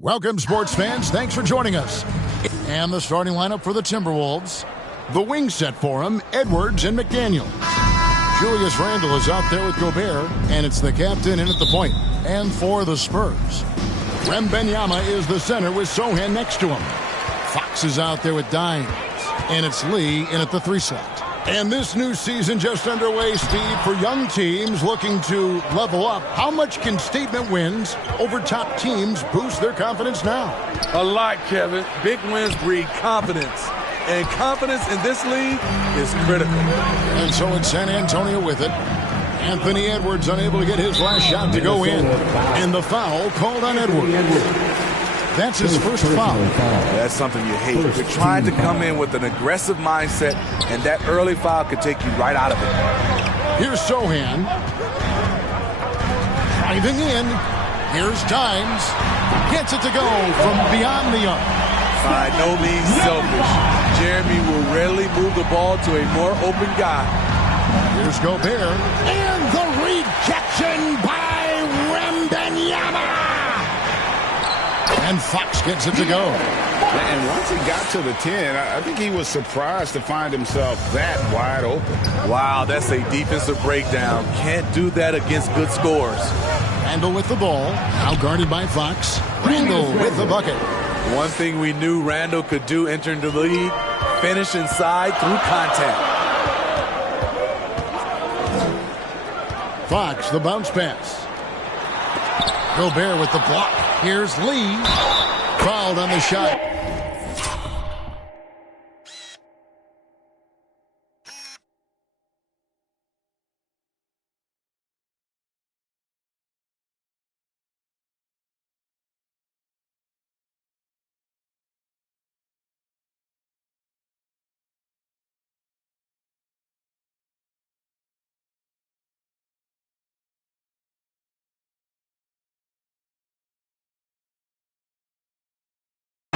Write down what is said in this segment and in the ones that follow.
Welcome, sports fans. Thanks for joining us. And the starting lineup for the Timberwolves. The wing set for him, Edwards and McDaniel. Julius Randle is out there with Gobert, and it's the captain in at the point. And for the Spurs, Wembanyama is the center with Sochan next to him. Fox is out there with Dimes, and it's Lee in at the 3 slot. And this new season just underway, Steve, for young teams looking to level up. How much can statement wins over top teams boost their confidence now? A lot, Kevin. Big wins breed confidence. And confidence in this league is critical. And so it's San Antonio with it. Anthony Edwards unable to get his last shot to go in. And the foul called on Edwards. That's his first foul. That's something you hate. You're trying to come in with an aggressive mindset, and that early foul could take you right out of it. Here's Sochan. Driving in. Here's Dimes. Gets it to go from beyond the arc. By no means selfish. Jeremy will rarely move the ball to a more open guy. Here's Gobert. And the rejection by Wembanyama. And Fox gets it to go. And once he got to the 10, I think he was surprised to find himself that wide open. Wow, that's a defensive breakdown. Can't do that against good scores. Randle with the ball. Now guarded by Fox. Randle with the bucket. One thing we knew Randle could do entering the league, finish inside through contact. Fox, the bounce pass. Gobert with the block. Here's Lee. Fouled on the shot.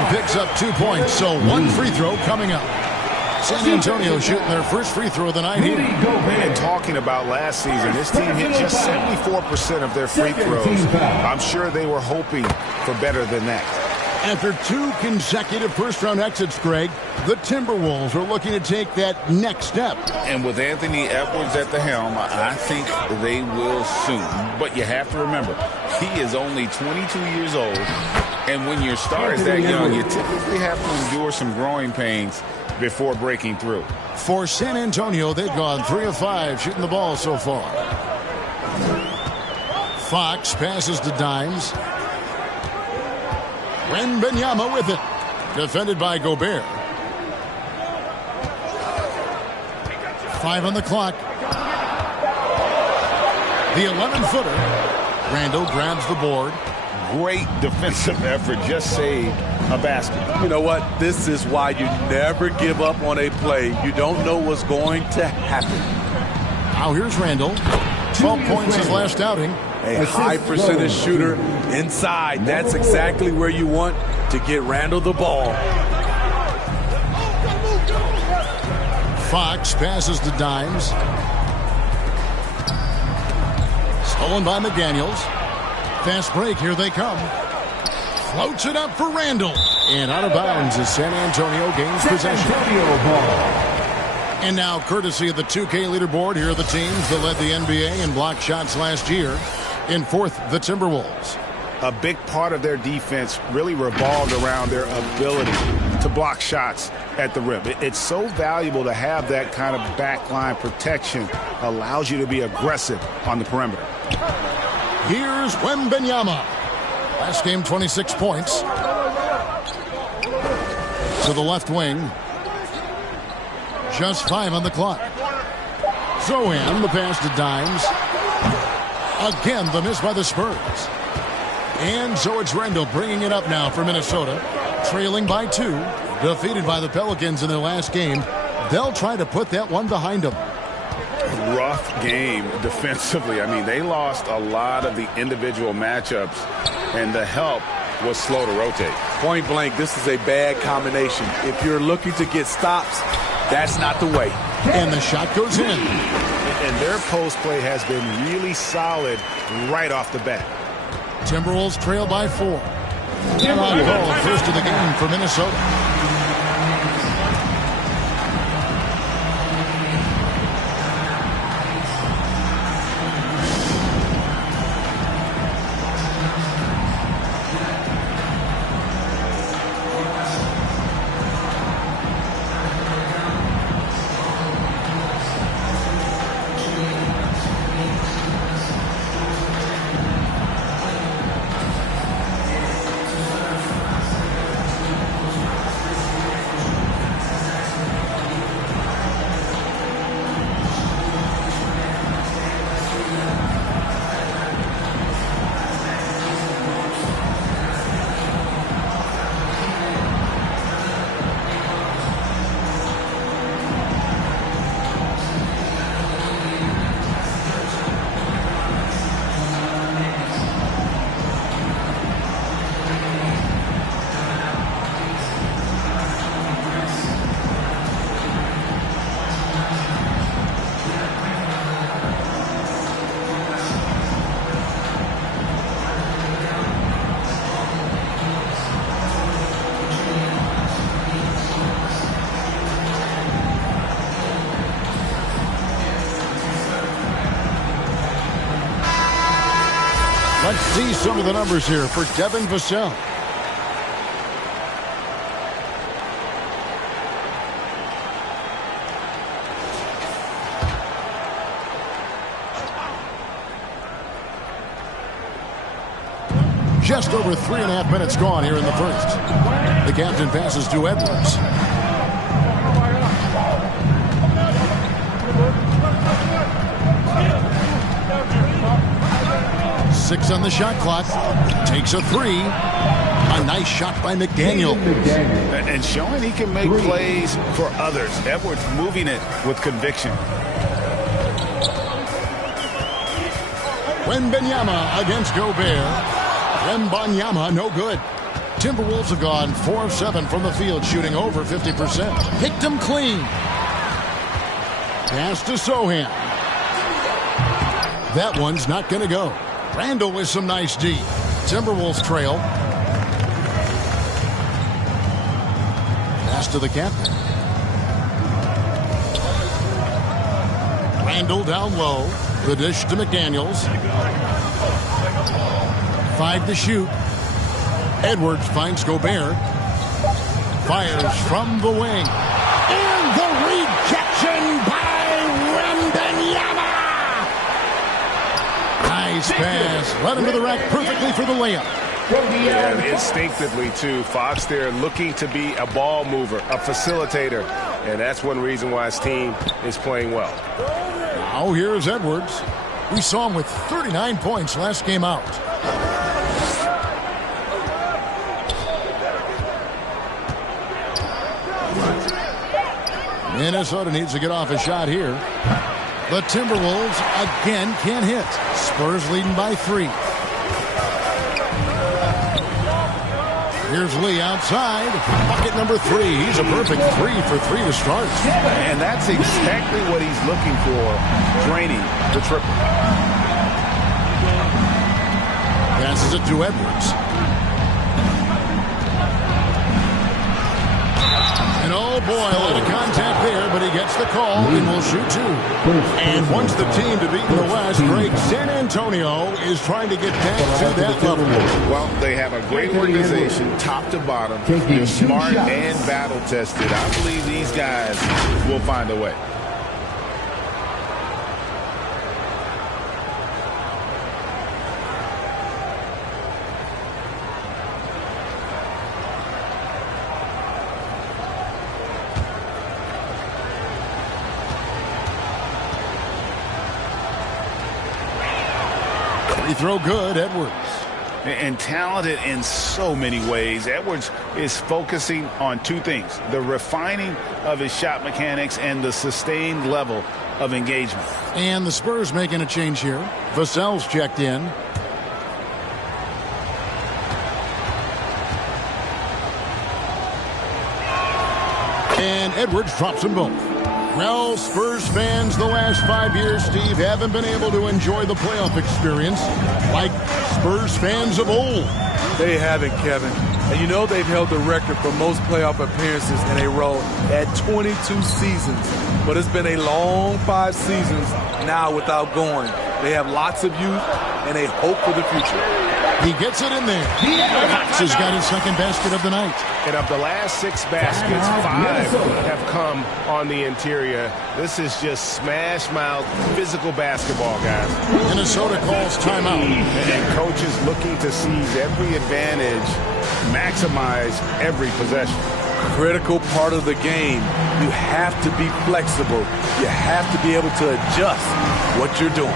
Picks up 2 points, so one free throw coming up. San Antonio shooting their first free throw of the night here. And talking about last season, this team hit just 74% of their free throws. I'm sure they were hoping for better than that. After 2 consecutive first-round exits, Greg, the Timberwolves are looking to take that next step. And with Anthony Edwards at the helm, I think they will soon. But you have to remember, he is only 22 years old. And when your star is that young, you typically have to endure some growing pains before breaking through. For San Antonio, they've gone 3 of 5 shooting the ball so far. Fox passes to Dimes. Wembanyama with it. Defended by Gobert. 5 on the clock. The 11-footer. Randle grabs the board. Great defensive effort, just saved a basket. You know what? This is why you never give up on a play. You don't know what's going to happen. Now here's Randle. 12 points his last outing. A high percentage shooter inside. That's exactly where you want to get Randle the ball. Fox passes to Dimes. Stolen by McDaniels. Fast break, here they come. Floats it up for Randle. And out of bounds as San Antonio gains possession. And now, courtesy of the 2K leaderboard, here are the teams that led the NBA in block shots last year. In 4th, the Timberwolves. A big part of their defense really revolved around their ability to block shots at the rim. It's so valuable to have that kind of backline protection. Allows you to be aggressive on the perimeter. Here's Wembanyama. Last game, 26 points. To the left wing. Just 5 on the clock. Sochan, the pass to Dimes. Again, the miss by the Spurs. And so it's Randle bringing it up now for Minnesota. Trailing by 2. Defeated by the Pelicans in their last game. They'll try to put that one behind them. Rough game defensively. I mean, they lost a lot of the individual matchups, and the help was slow to rotate. Point blank, this is a bad combination. If you're looking to get stops, that's not the way. And the shot goes in. And their post play has been really solid right off the bat. Timberwolves trail by 4. And on goal, first of the game for Minnesota. Let's see some of the numbers here for Devin Vassell. Just over 3.5 minutes gone here in the first. The captain passes to Edwards. Six on the shot clock. Takes a three. A nice shot by McDaniel. And showing he can make plays for others. Edwards moving it with conviction. Wembanyama against Gobert. Wembanyama, no good. Timberwolves have gone 4 of 7 from the field, shooting over 50%. Picked them clean. Pass to Sohan. That one's not going to go. Randall with some nice D. Timberwolves trail. Pass to the captain. Randall down low. The dish to McDaniels. 5 to shoot. Edwards finds Gobert. Fires from the wing. And the rejection by Wembanyama. Nice pass. Led him to the rack perfectly for the layup. And instinctively, too, Fox there looking to be a ball mover, a facilitator. And that's one reason why his team is playing well. Now here's Edwards. We saw him with 39 points last game out. Minnesota needs to get off a shot here. The Timberwolves again can't hit. Spurs leading by 3. Here's Lee outside. Bucket number 3. He's a perfect 3 for 3 to start. And that's exactly what he's looking for, draining the triple. Passes it to Edwards. And oh boy, a lot of contact there, but he gets the call and will shoot 2. And once the team to beat in the West, Greg, San Antonio is trying to get back to that level. Well, they have a great organization, top to bottom. They're smart and battle-tested. I believe these guys will find a way. Free throw good, Edwards. And talented in so many ways. Edwards is focusing on 2 things: the refining of his shot mechanics and the sustained level of engagement. And the Spurs making a change here. Vassell's checked in. And Edwards drops them both. Well, Spurs fans the last 5 years, Steve, haven't been able to enjoy the playoff experience like Spurs fans of old. They haven't, Kevin. And you know they've held the record for most playoff appearances in a row at 22 seasons. But it's been a long 5 seasons now without going. They have lots of youth and a hope for the future. He gets it in there. Fox has got his second basket of the night. And of the last 6 baskets, 5 have come on the interior. This is just smash-mouth physical basketball, guys. Minnesota calls timeout. And coaches looking to seize every advantage, maximize every possession. Critical part of the game. You have to be flexible. You have to be able to adjust what you're doing.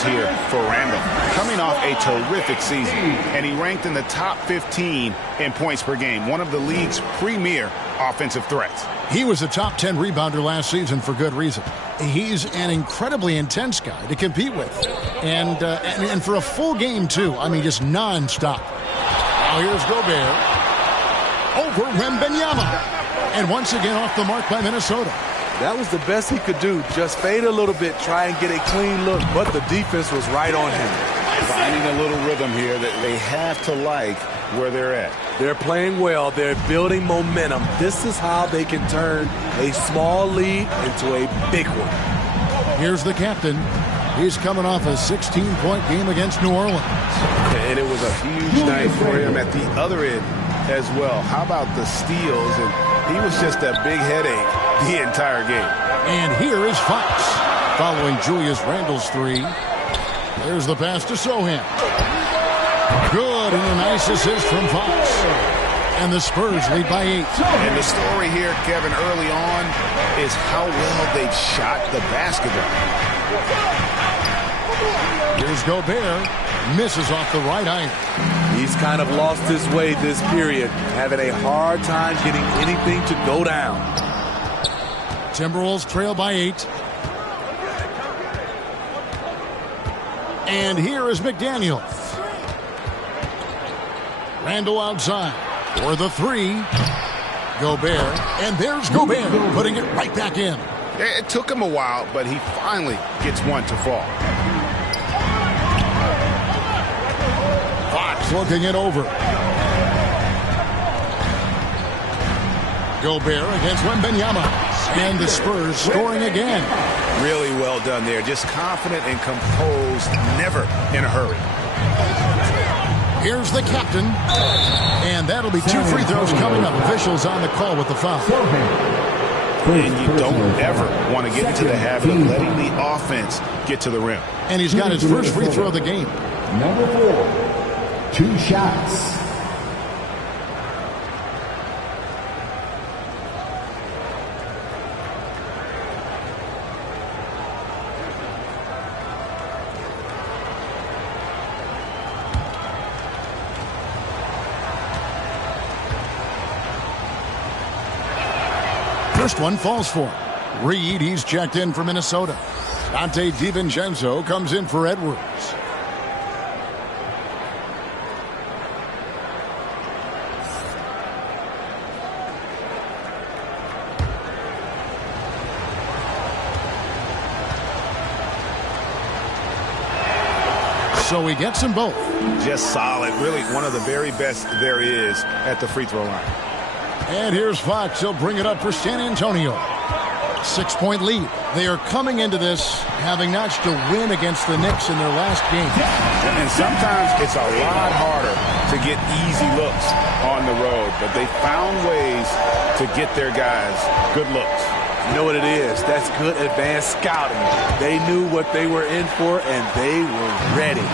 Here for Randall, coming off a terrific season, and he ranked in the top 15 in points per game, one of the league's premier offensive threats. He was a top 10 rebounder last season for good reason. He's an incredibly intense guy to compete with, and for a full game too. I mean, just nonstop. Now here's Gobert over Wembanyama, and once again off the mark by Minnesota. That was the best he could do. Just fade a little bit, try and get a clean look, but the defense was right on him. Finding a little rhythm here that they have to like where they're at. They're playing well. They're building momentum. This is how they can turn a small lead into a big one. Here's the captain. He's coming off a 16-point game against New Orleans. And it was a huge night for him at the other end as well. How about the steals? And he was just a big headache the entire game. And here is Fox following Julius Randle's three. There's the pass to Sohan. Good, and a nice assist from Fox. And the Spurs lead by 8. And the story here, Kevin, early on is how well they've shot the basketball. Here's Gobert. Misses off the right iron. He's kind of lost his way this period, having a hard time getting anything to go down. Timberwolves trail by 8. And here is McDaniel. Randle outside for the three. Gobert. And there's Gobert putting it right back in. It took him a while, but he finally gets one to fall. Fox looking it over. Gobert against Wembanyama. And the Spurs scoring again. Really well done there. Just confident and composed, never in a hurry. Here's the captain. And that'll be 2 free throws coming up. Officials on the call with the foul. And you don't ever want to get into the habit of letting the offense get to the rim. And he's got his first free throw of the game. Number 4, 2 shots. First one falls for him. Reed, he's checked in for Minnesota. Dante DiVincenzo comes in for Edwards. So he gets them both. Just solid. Really one of the very best there is at the free throw line. And here's Fox. He'll bring it up for San Antonio. 6-point lead. They are coming into this having notched a win against the Knicks in their last game. And sometimes it's a lot harder to get easy looks on the road, but they found ways to get their guys good looks. You know what it is? That's good advanced scouting. They knew what they were in for, and they were ready.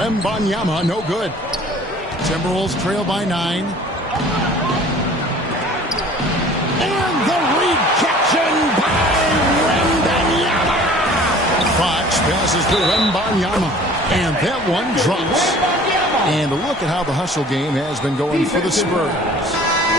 Wembanyama, no good. Timberwolves trail by 9. And the rejection by Wembanyama. Fox passes to Wembanyama. And that one drops. And look at how the hustle game has been going for the Spurs.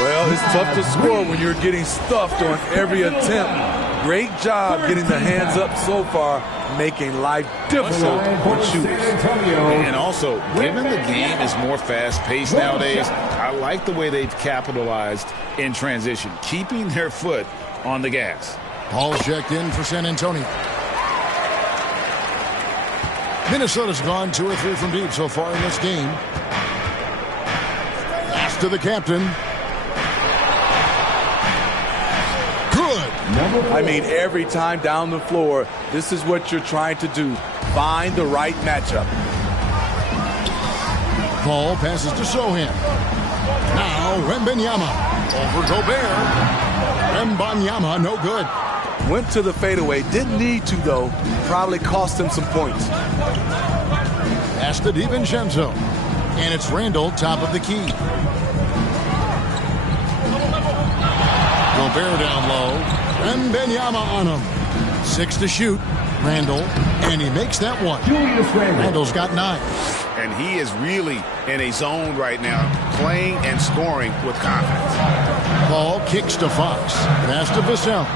Well, it's tough to score when you're getting stuffed on every attempt. Great job getting the hands up so far, making life difficult for shooters. And also, given the game is more fast-paced nowadays, I like the way they've capitalized in transition, keeping their foot on the gas. Ball's checked in for San Antonio. Minnesota's gone 2 or 3 from deep so far in this game. Pass to the captain. I mean, every time down the floor, this is what you're trying to do. Find the right matchup. Ball passes to Sohan. Now Wembanyama. Over Gobert. Wembanyama, no good. Went to the fadeaway. Didn't need to, though. Probably cost him some points. Pass to DiVincenzo. And it's Randle, top of the key. Gobert down low. Wembanyama on him. 6 to shoot. Randle. And he makes that one. Randle's got 9. And he is really in a zone right now, playing and scoring with confidence. Ball kicks to Fox. Pass to Vassell.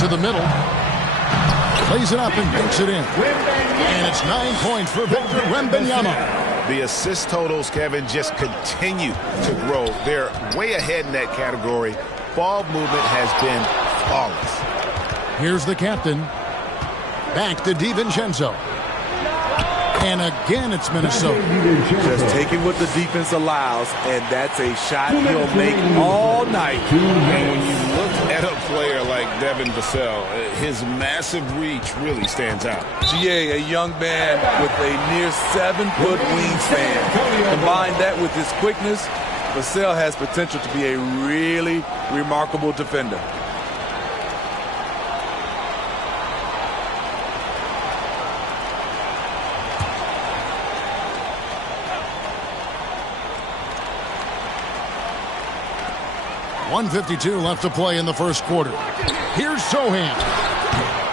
To the middle. Plays it up and banks it in. And it's 9 points for Victor Wembanyama. The assist totals, Kevin, just continue to grow. They're way ahead in that category. Ball movement has been flawless. Here's the captain. Back to DiVincenzo. And again, it's Minnesota. Just taking what the defense allows, and that's a shot he'll make all night. And when you look at a player like Devin Vassell, his massive reach really stands out. GA, a young man with a near 7-foot wingspan. Combine that with his quickness, Vassell has potential to be a really remarkable defender. .152 left to play in the first quarter. Here's Sohan.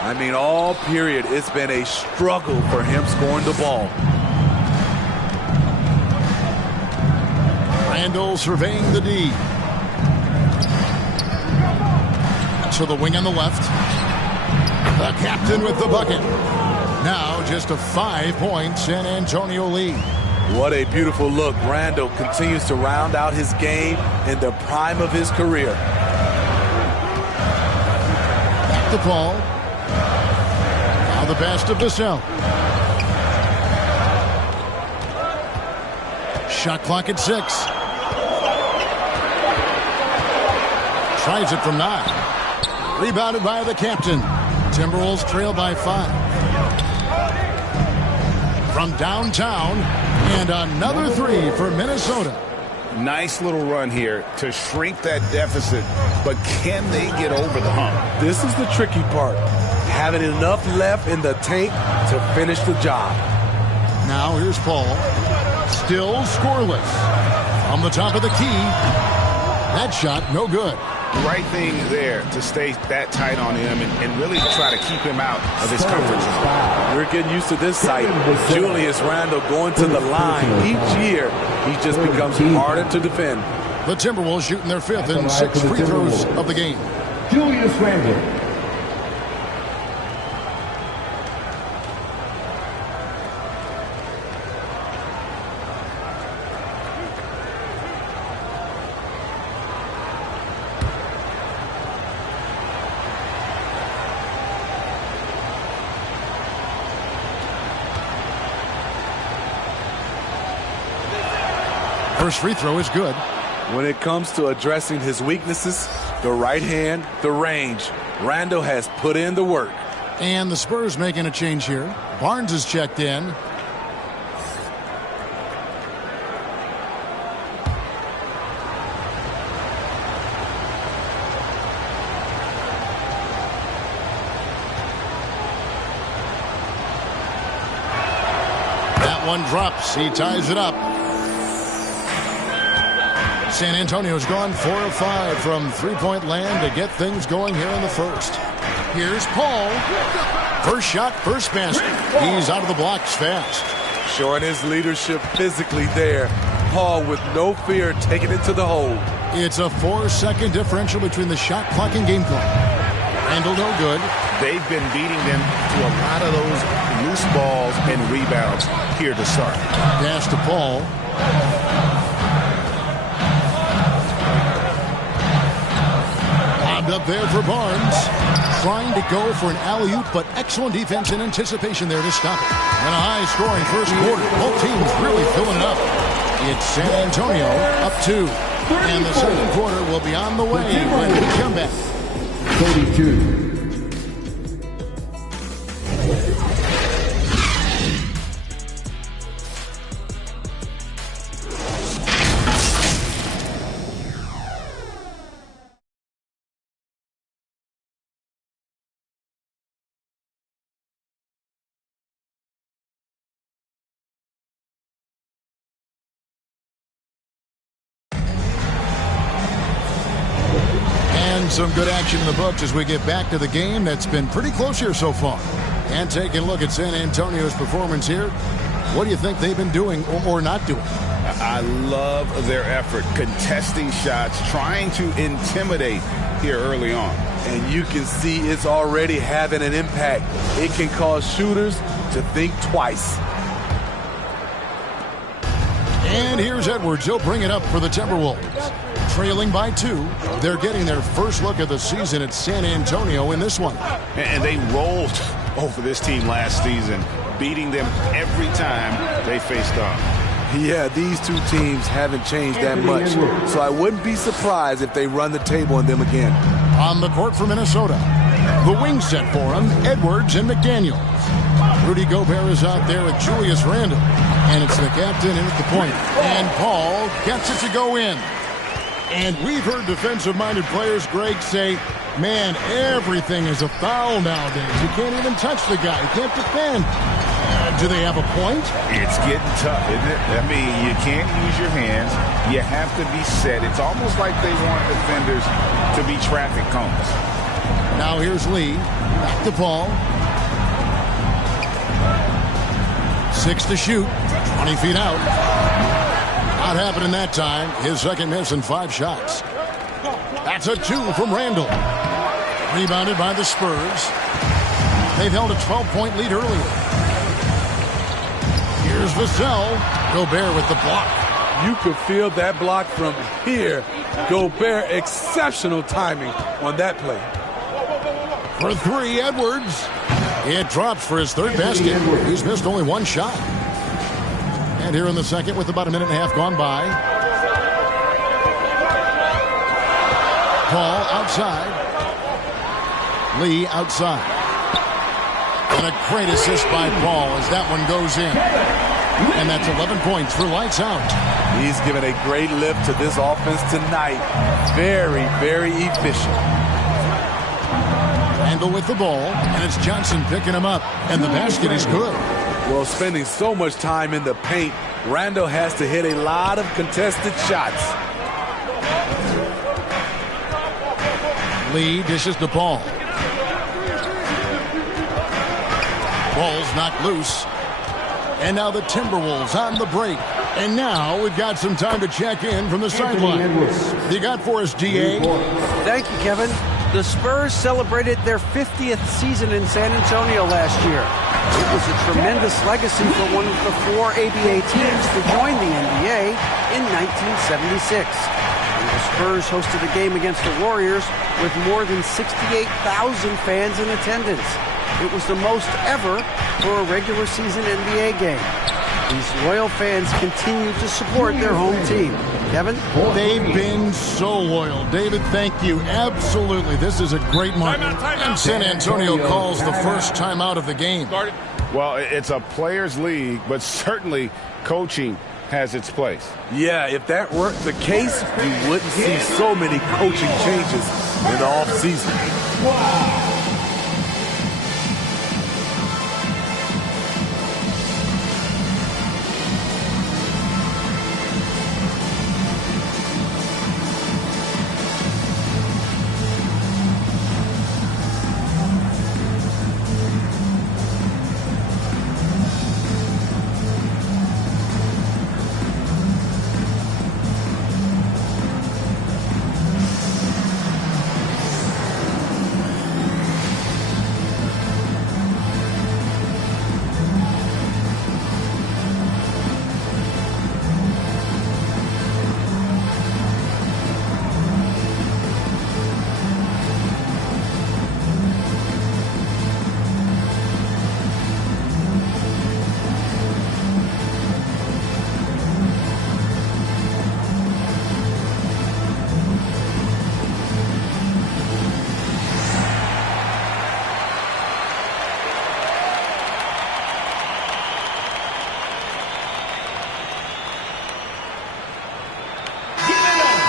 I mean, all period, it's been a struggle for him scoring the ball. Randle surveying the D. To the wing on the left. The captain with the bucket. Now just a 5-point San Antonio lead. What a beautiful look. Randle continues to round out his game in the prime of his career. Back to Paul. Now the pass to Vassell. Shot clock at 6. Tries it from 9. Rebounded by the captain. Timberwolves trail by 5. From downtown, and another 3 for Minnesota. Nice little run here to shrink that deficit, but can they get over the hump? This is the tricky part. Having enough left in the tank to finish the job. Now here's Paul. Still scoreless. On the top of the key. That shot, no good. Right thing there to stay that tight on him and really try to keep him out of his comfort zone. We're getting used to this sight. Julius Randle going to the line. Each year, he just becomes harder to defend. The Timberwolves shooting their 5th and 6th free throws of the game. Julius Randle. First free throw is good. When it comes to addressing his weaknesses, the right hand, the range, Randle has put in the work. And the Spurs making a change here. Barnes is checked in. That one drops. He ties it up. San Antonio's gone 4 of 5 from three-point land to get things going here in the first. Here's Paul. First shot, first basket. He's out of the blocks fast. Showing his leadership physically there. Paul with no fear taking it to the hole. It's a 4-second differential between the shot clock and game clock. Randle no good. They've been beating them to a lot of those loose balls and rebounds here to start. Pass to Paul. Up there for Barnes. Trying to go for an alley-oop, but excellent defense and anticipation there to stop it. And a high-scoring first quarter. Both teams really filling it up. It's San Antonio up 2. And the second quarter will be on the way when we come back. 32. Some good action in the books as we get back to the game that's been pretty close here so far. And taking a look at San Antonio's performance here, what do you think they've been doing or not doing? I love their effort, contesting shots, trying to intimidate here early on. And you can see it's already having an impact. It can cause shooters to think twice. And here's Edwards. He'll bring it up for the Timberwolves. Trailing by 2. They're getting their first look of the season at San Antonio in this one. And they rolled over this team last season, beating them every time they faced off. Yeah, these two teams haven't changed that much, so I wouldn't be surprised if they run the table on them again. On the court for Minnesota, the wing set for him, Edwards and McDaniels. Rudy Gobert is out there with Julius Randle, and it's the captain in at the point. And Paul gets it to go in. And we've heard defensive-minded players, Greg, say, man, everything is a foul nowadays. You can't even touch the guy. You can't defend. Do they have a point? It's getting tough, isn't it? I mean, you can't use your hands. You have to be set. It's almost like they want defenders to be traffic cones. Now here's Lee. Back to Paul. 6 to shoot. 20 feet out. Not happening that time. His second miss in 5 shots. That's a 2 from Randle. Rebounded by the Spurs. They've held a 12-point lead earlier. Here's Vassell. Gobert with the block. You could feel that block from here. Gobert, exceptional timing on that play. For 3, Edwards. It drops for his third basket. He's missed only 1 shot. And here in the second with about a minute and a half gone by. Paul outside. Lee outside. And a great assist by Paul as that one goes in. And that's 11 points for lights out. He's given a great lift to this offense tonight. Very, very efficient. Randle with the ball, and it's Johnson picking him up. And the basket is good. Well, spending so much time in the paint, Randle has to hit a lot of contested shots. Lee dishes the ball. Ball's knocked loose. And now the Timberwolves on the break. And now we've got some time to check in from the sideline. You got for us, DA? Thank you, Kevin. The Spurs celebrated their 50th season in San Antonio last year. It was a tremendous legacy for one of the 4 ABA teams to join the NBA in 1976. And the Spurs hosted a game against the Warriors with more than 68,000 fans in attendance. It was the most ever for a regular season NBA game. The These loyal fans continue to support their home team. Kevin? They've been so loyal. David, thank you. Absolutely. This is a great market. And San Antonio calls the first timeout of the game. Well, it's a players' league, but certainly coaching has its place. Yeah, if that weren't the case, you wouldn't see so many coaching changes in the offseason.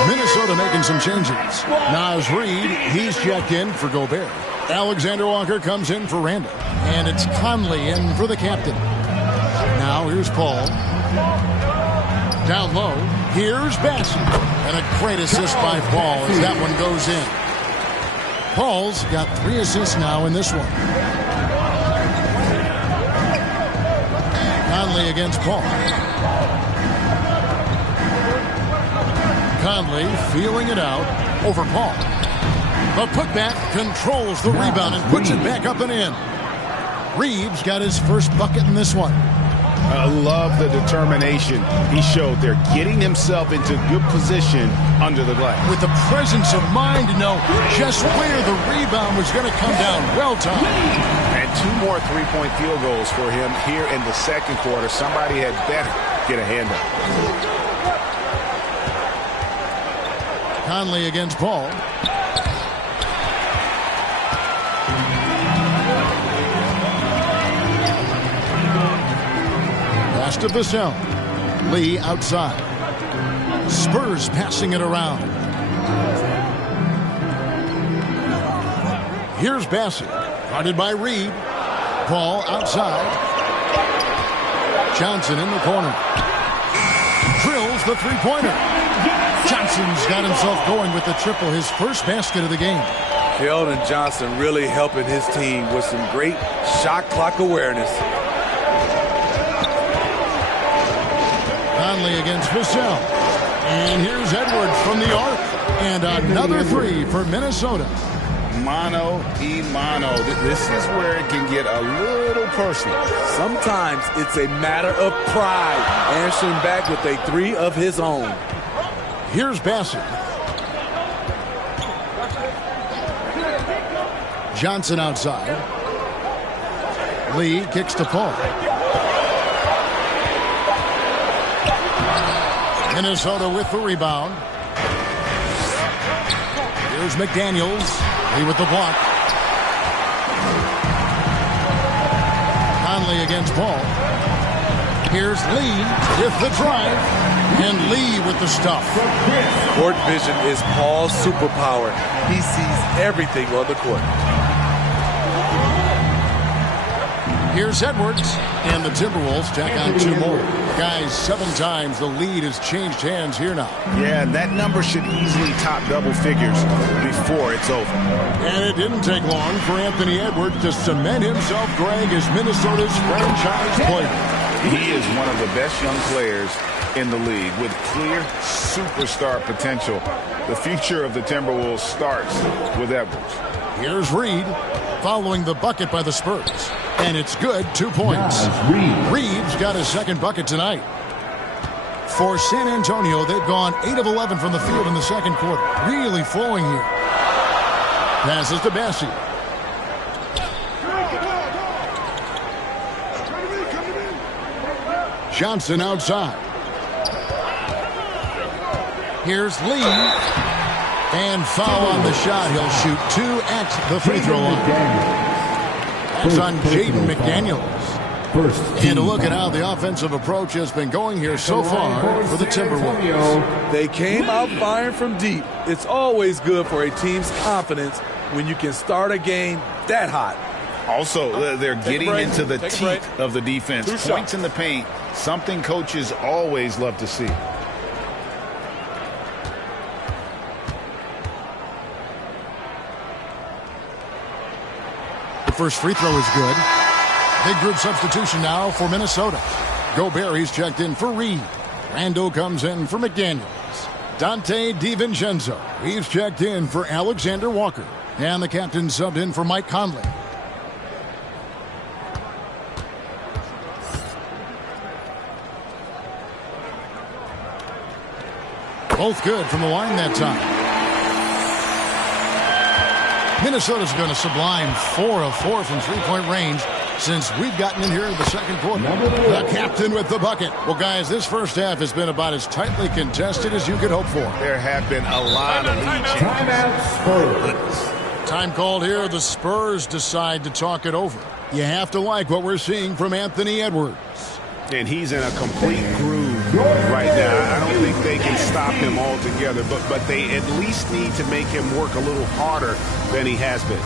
Minnesota making some changes. Naz Reid, he's checked in for Gobert. Alexander Walker comes in for Randle. And it's Conley in for the captain. Now here's Paul. Down low, here's Bassey. And a great assist by Paul as that one goes in. Paul's got 3 assists now in this one. Conley against Paul. Conley feeling it out over Paul. The putback controls the rebound and puts it back up and in. Reeves got his first bucket in this one. I love the determination he showed there, getting himself into good position under the glass. With the presence of mind to know just where the rebound was going to come down. Well timed. And 2 more three-point field goals for him here in the second quarter. Somebody had better get a hand up. Conley against Paul. Pass to Vassell. Lee outside. Spurs passing it around. Here's Bassey. Guarded by Reid. Paul outside. Johnson in the corner. Drills the three-pointer. Johnson's got himself going with the triple, his first basket of the game. Keldon Johnson really helping his team with some great shot clock awareness. Conley against Vassell. And here's Edwards from the arc. And another 3 for Minnesota. Mano y mano. This is where it can get a little personal. Sometimes it's a matter of pride. Answering back with a 3 of his own. Here's Bassey. Johnson outside. Lee kicks to Paul. Minnesota with the rebound. Here's McDaniels. Lee with the block. Conley against Paul. Here's Lee with the drive. And Lee with the stuff. Court vision is Paul's superpower. He sees everything on the court. Here's Edwards. And the Timberwolves tack on 2 more. Guys, 7 times the lead has changed hands here now. Yeah, and that number should easily top double figures before it's over. And it didn't take long for Anthony Edwards to cement himself, Greg, as Minnesota's franchise player. He is one of the best young players in the league with clear superstar potential. The future of the Timberwolves starts with Edwards. Here's Reid following the bucket by the Spurs. And it's good, 2 points. Reid's got his second bucket tonight. For San Antonio, they've gone 8 of 11 from the field in the second quarter. Really flowing here. Passes to Bassey. Johnson outside. Here's Lee. And foul on the shot. He'll shoot 2 at the free throw line. That's on Jaden McDaniels. And a look at how the offensive approach has been going here so far for the Timberwolves. They came out firing from deep. It's always good for a team's confidence when you can start a game that hot. Also, they're getting into the teeth of the defense. Points in the paint, something coaches always love to see. The first free throw is good. Big group substitution now for Minnesota. Gobert, he's checked in for Reed. Randle comes in for McDaniels. Dante DiVincenzo, he's checked in for Alexander Walker. And the captain subbed in for Mike Conley. Both good from the line that time. Minnesota's going to sublime 4 of 4 from three-point range since we've gotten in here in the second quarter. The captain with the bucket. Well, guys, this first half has been about as tightly contested as you could hope for. There have been a lot of lead changes. Time called here. The Spurs decide to talk it over. You have to like what we're seeing from Anthony Edwards. And he's in a complete groove right now. I don't think they can stop him altogether, but they at least need to make him work a little harder than he has been.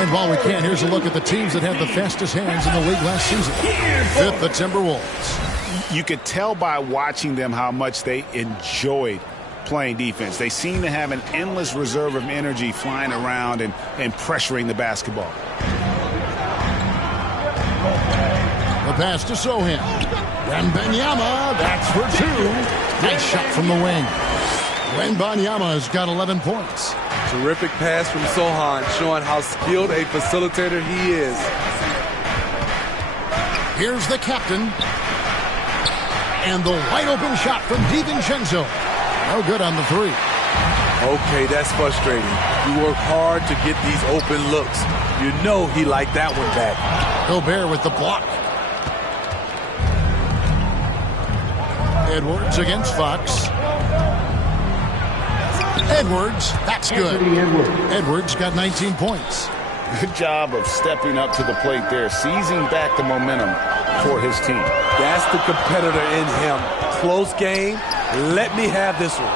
And while we can, here's a look at the teams that had the fastest hands in the league last season. Fifth, the Timberwolves. You could tell by watching them how much they enjoyed playing defense. They seem to have an endless reserve of energy flying around and pressuring the basketball. The pass to Sohan. Wembanyama, that's for 2. Nice shot from the wing. Wembanyama has got 11 points. Terrific pass from Sohan, showing how skilled a facilitator he is. Here's the captain. And the wide open shot from DiVincenzo. No good on the 3. Okay, that's frustrating. You work hard to get these open looks. You know he liked that one back. Gobert with the block. Edwards against Fox. Edwards, that's good. Edwards got 19 points. Good job of stepping up to the plate there, seizing back the momentum for his team. That's the competitor in him. Close game. Let me have this one.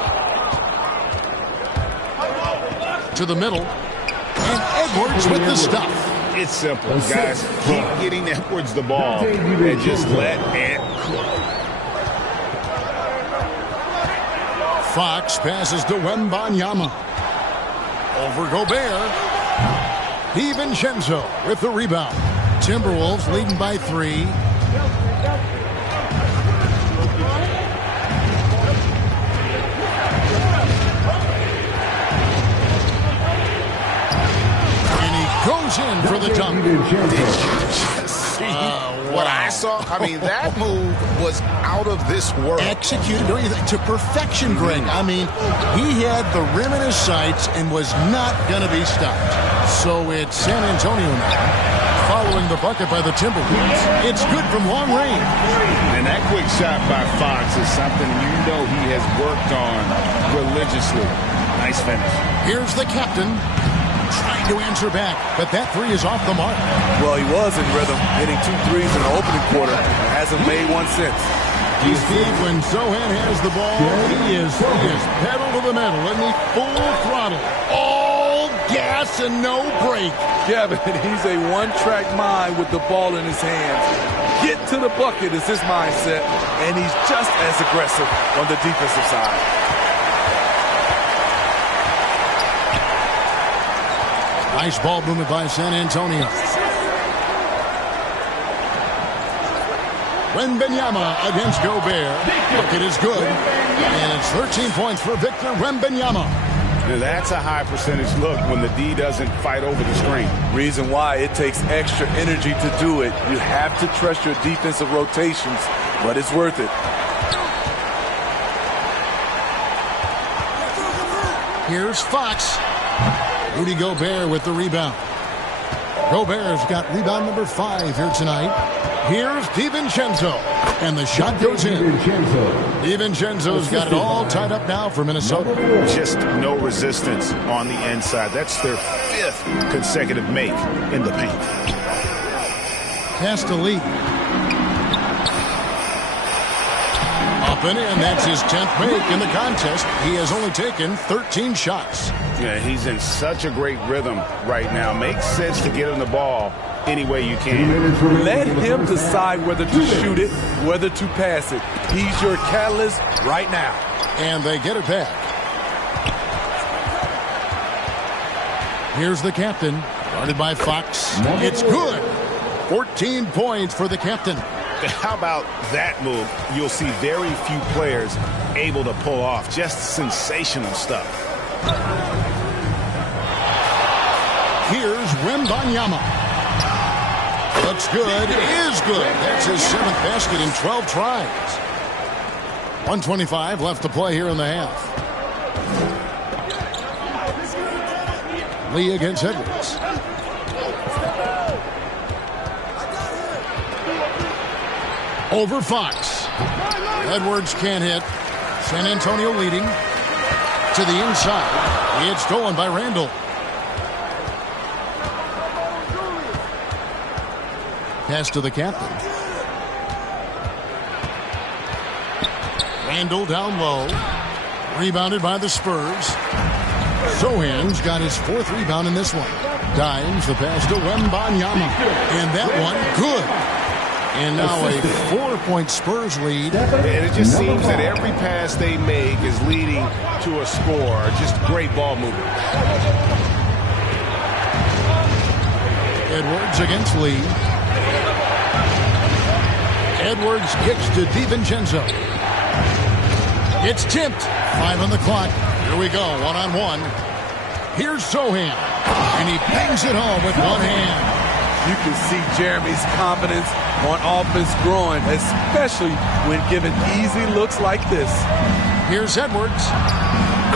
To the middle. And Edwards with the stuff. It's simple, guys. Keep getting Edwards the ball and just let it cook. Fox passes to Wembanyama. Over Gobert. DiVincenzo with the rebound. Timberwolves leading by 3. And he goes in for the dunk. What I saw, I mean, that move was out of this world. Executed to perfection, Greg. I mean, he had the rim in his sights and was not going to be stopped. So it's San Antonio now, following the bucket by the Timberwolves. It's good from long range. And that quick shot by Fox is something you know he has worked on religiously. Nice finish. Here's the captain. trying to answer back, but that three is off the mark. Well, he was in rhythm, hitting 2 threes in the opening quarter. Hasn't made one since. Steve, when Sochan has the ball, he is pedal to the metal in the full throttle. All gas and no brake. Kevin, he's a one-track mind with the ball in his hands. Get to the bucket is his mindset, and he's just as aggressive on the defensive side. Nice ball movement by San Antonio. Wembanyama against Gobert. Bucket is good. And it's 13 points for Victor Wembanyama. Now that's a high percentage look when the D doesn't fight over the screen. Reason why it takes extra energy to do it. You have to trust your defensive rotations, but it's worth it. Here's Fox. Rudy Gobert with the rebound. Gobert's got rebound number 5 here tonight. Here's DiVincenzo, and the shot goes in. DiVincenzo's got it all tied up now for Minnesota. Just no resistance on the inside. That's their 5th consecutive make in the paint. Castelli. Up and in. That's his 10th make in the contest. He has only taken 13 shots. Yeah, he's in such a great rhythm right now. Makes sense to get him the ball any way you can. Let him decide whether to shoot it, whether to pass it. He's your catalyst right now. And they get it back. Here's the captain, guarded by Fox. It's good. 14 points for the captain. How about that move? You'll see very few players able to pull off. Just sensational stuff. Here's Wembanyama. Looks good. Is good. That's his 7th basket in 12 tries. 1:25 left to play here in the half. Lee against Edwards. Over Fox. Edwards can't hit. San Antonio leading. To the inside. It's stolen by Randall. Pass to the captain. Randall down low. Rebounded by the Spurs. Sochan's got his 4th rebound in this one. Dimes the pass to Wembanyama. And that one, good. And now a 4-point Spurs lead. And it just seems that every pass they make is leading to a score. Just great ball movement. Edwards against Lee. Edwards kicks to DiVincenzo. It's tipped. 5 on the clock. Here we go, one-on-one. Here's Sochan. And he bangs it home with one hand. You can see Jeremy's confidence on offense growing, especially when given easy looks like this. Here's Edwards.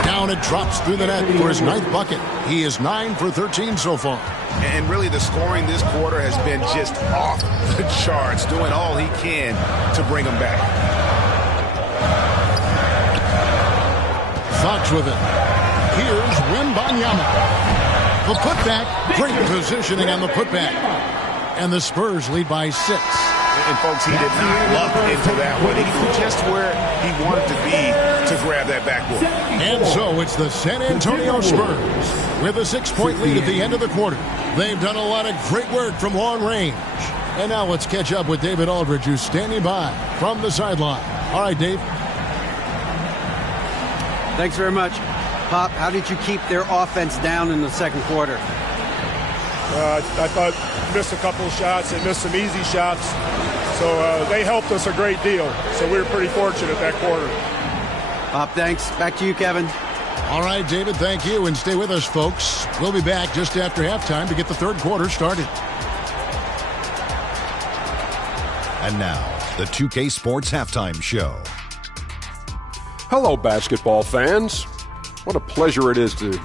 Down it drops through the net for his 9th bucket. He is 9 for 13 so far. And really the scoring this quarter has been just off the charts, doing all he can to bring them back. Fox with it. Here's Wembanyama. The putback. Great positioning on the putback. And the Spurs lead by 6. And folks, he did not luck into that one. He knew just where he wanted to be to grab that backboard. And so it's the San Antonio Spurs with a 6-point lead at the end of the quarter. They've done a lot of great work from long range. And now let's catch up with David Aldridge, who's standing by from the sideline. All right, Dave. Thanks very much. Pop, how did you keep their offense down in the second quarter? I thought missed a couple of shots. They missed some easy shots. So they helped us a great deal. So we were pretty fortunate that quarter. Pop, thanks. Back to you, Kevin. All right, David, thank you. And stay with us, folks. We'll be back just after halftime to get the third quarter started. And now, the 2K Sports Halftime Show. Hello, basketball fans. What a pleasure it is to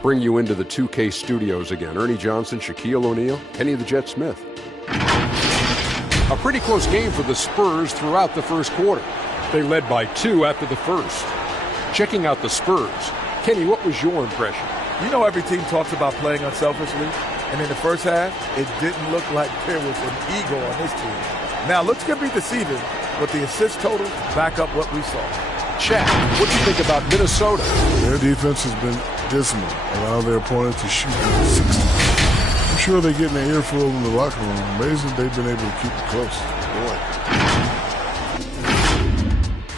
bring you into the 2K studios again. Ernie Johnson, Shaquille O'Neal, Kenny the Jet Smith. A pretty close game for the Spurs throughout the first quarter. They led by 2 after the first. Checking out the Spurs, Kenny, what was your impression? You know every team talks about playing unselfishly, and in the first half, it didn't look like there was an ego on this team. Now, looks can be deceiving, but the assist totals back up what we saw. Chad, what do you think about Minnesota? Their defense has been dismal, allow their opponent to shoot from 60. I'm sure they're getting an earful in the locker room. Amazing they've been able to keep it close.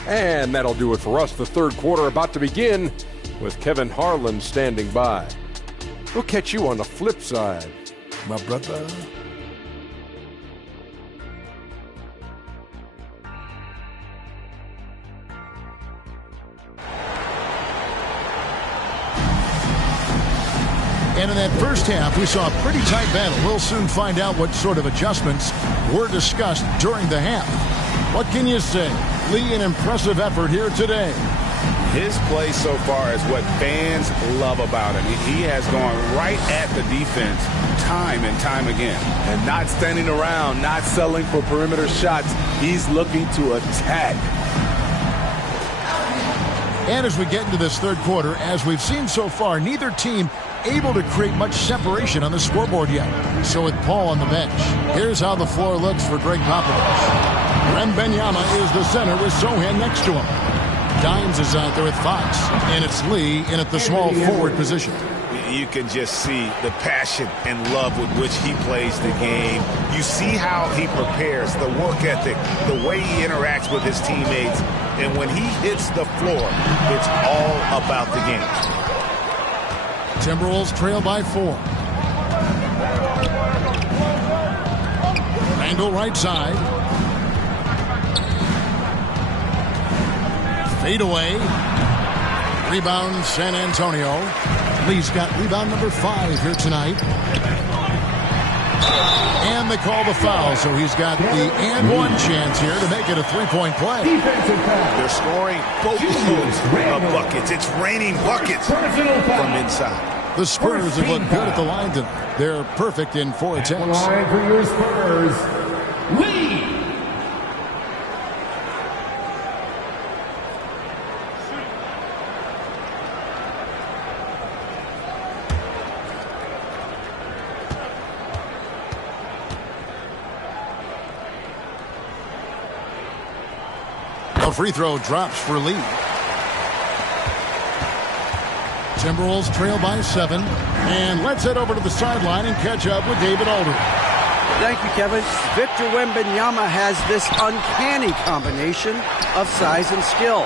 And that'll do it for us. The third quarter about to begin with Kevin Harlan standing by. We'll catch you on the flip side, my brother. And in that first half, we saw a pretty tight battle. We'll soon find out what sort of adjustments were discussed during the half. What can you say? Lee, an impressive effort here today. His play so far is what fans love about him. He has gone right at the defense time and time again. And not standing around, not settling for perimeter shots. He's looking to attack. And as we get into this third quarter, as we've seen so far, neither team able to create much separation on the scoreboard yet. So with Paul on the bench, here's how the floor looks for Greg Popovich. Wembanyama is the center with Sochan next to him. Dimes is out there with Fox, and it's Lee in at the small forward position. You can just see the passion and love with which he plays the game. You see how he prepares, the work ethic, the way he interacts with his teammates. And when he hits the floor, it's all about the game. Timberwolves trail by 4. Randle right side. Fade away. Rebound San Antonio. Lee's got rebound number 5 here tonight. And they call the foul, so he's got the and one chance here to make it a three-point play. They're scoring boatloads of buckets. It's raining buckets from inside. The Spurs have looked good at the line tonight. They're perfect in 4 attempts. Line for your Spurs, Lee. A free throw drops for Lee. Timberwolves trail by 7. And let's head over to the sideline and catch up with David Aldridge. Thank you, Kevin. Victor Wembanyama has this uncanny combination of size and skill.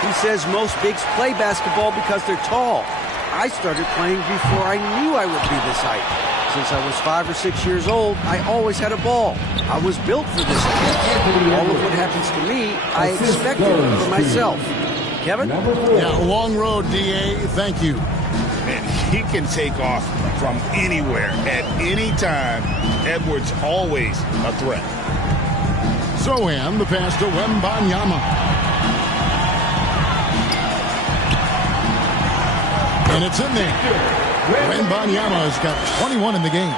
He says most bigs play basketball because they're tall. I started playing before I knew I would be this height. Since I was 5 or 6 years old, I always had a ball. I was built for this. All of what happens to me, I expected for myself. Kevin? Yeah, long road, D.A. Thank you. And he can take off from anywhere at any time. Edwards always a threat. Sochan, the pass to Wembanyama. And it's in there. Wembanyama has got 21 in the game.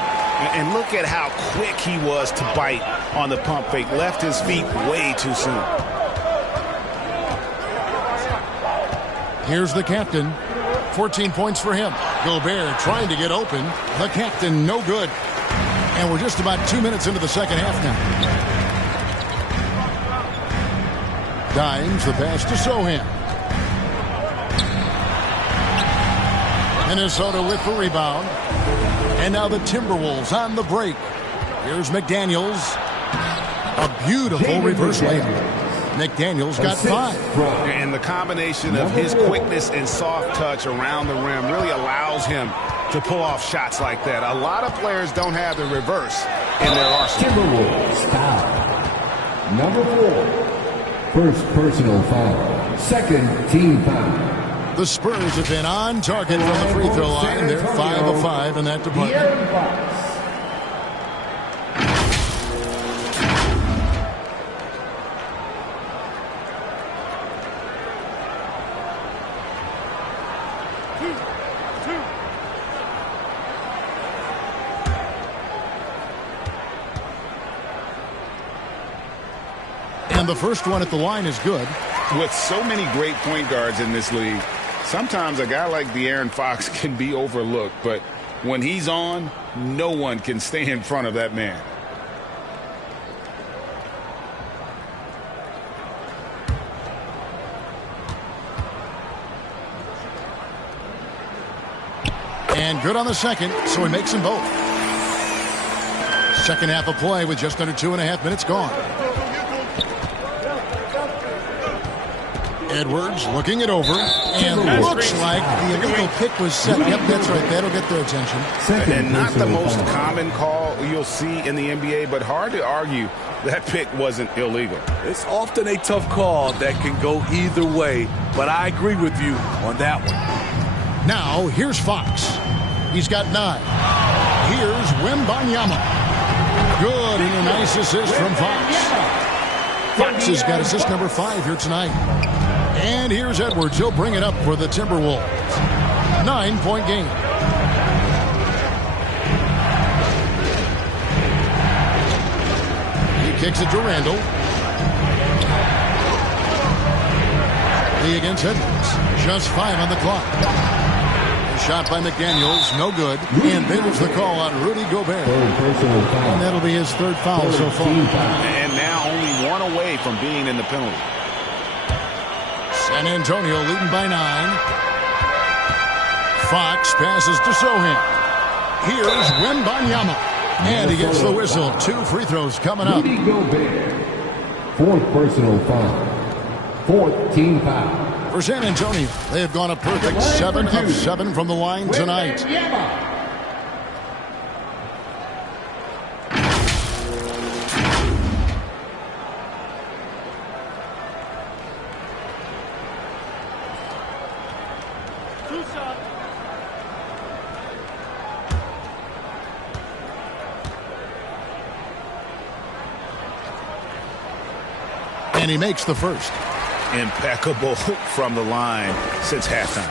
And look at how quick he was to bite on the pump fake. Left his feet way too soon. Here's the captain. 14 points for him. Gobert trying to get open. The captain, no good. And we're just about 2 minutes into the second half now. Dimes, the pass to Sochan. Minnesota with the rebound. And now the Timberwolves on the break. Here's McDaniels. A beautiful reverse layup. McDaniels got 5. And the combination of his quickness and soft touch around the rim really allows him to pull off shots like that. A lot of players don't have the reverse in their arsenal. Timberwolves foul. Number 4. First personal foul. Second team foul. The Spurs have been on target from the free throw line. They're 5 of 5 in that department. And the first one at the line is good. With so many great point guards in this league, Sometimes a guy like De'Aaron Fox can be overlooked, but when he's on, no one can stay in front of that man. And good on the second, so he makes them both. Second half of play with just under 2.5 minutes gone. Edwards looking it over, and looks like the illegal pick was set. Yep, that's right. That'll get their attention. And not the most common call you'll see in the NBA, but hard to argue that pick wasn't illegal. It's often a tough call that can go either way, but I agree with you on that one. Now, here's Fox. He's got 9. Here's Wembanyama. Good, and a nice assist from Fox. Fox has got assist number 5 here tonight. And here's Edwards. He'll bring it up for the Timberwolves. 9-point game. He kicks it to Randall. Lee against Edwards. Just 5 on the clock. A shot by McDaniels. No good. And there's the call on Rudy Gobert. And that'll be his 3rd foul so far. And now only 1 away from being in the penalty. San Antonio leading by 9. Fox passes to Sohan. Here's Wembanyama. And he gets the whistle. 2 free throws coming up. Rudy Gobert. 4th personal foul. 4th team foul. For San Antonio, they have gone a perfect 7 of 7 from the line tonight. And he makes the first. Impeccable from the line since halftime.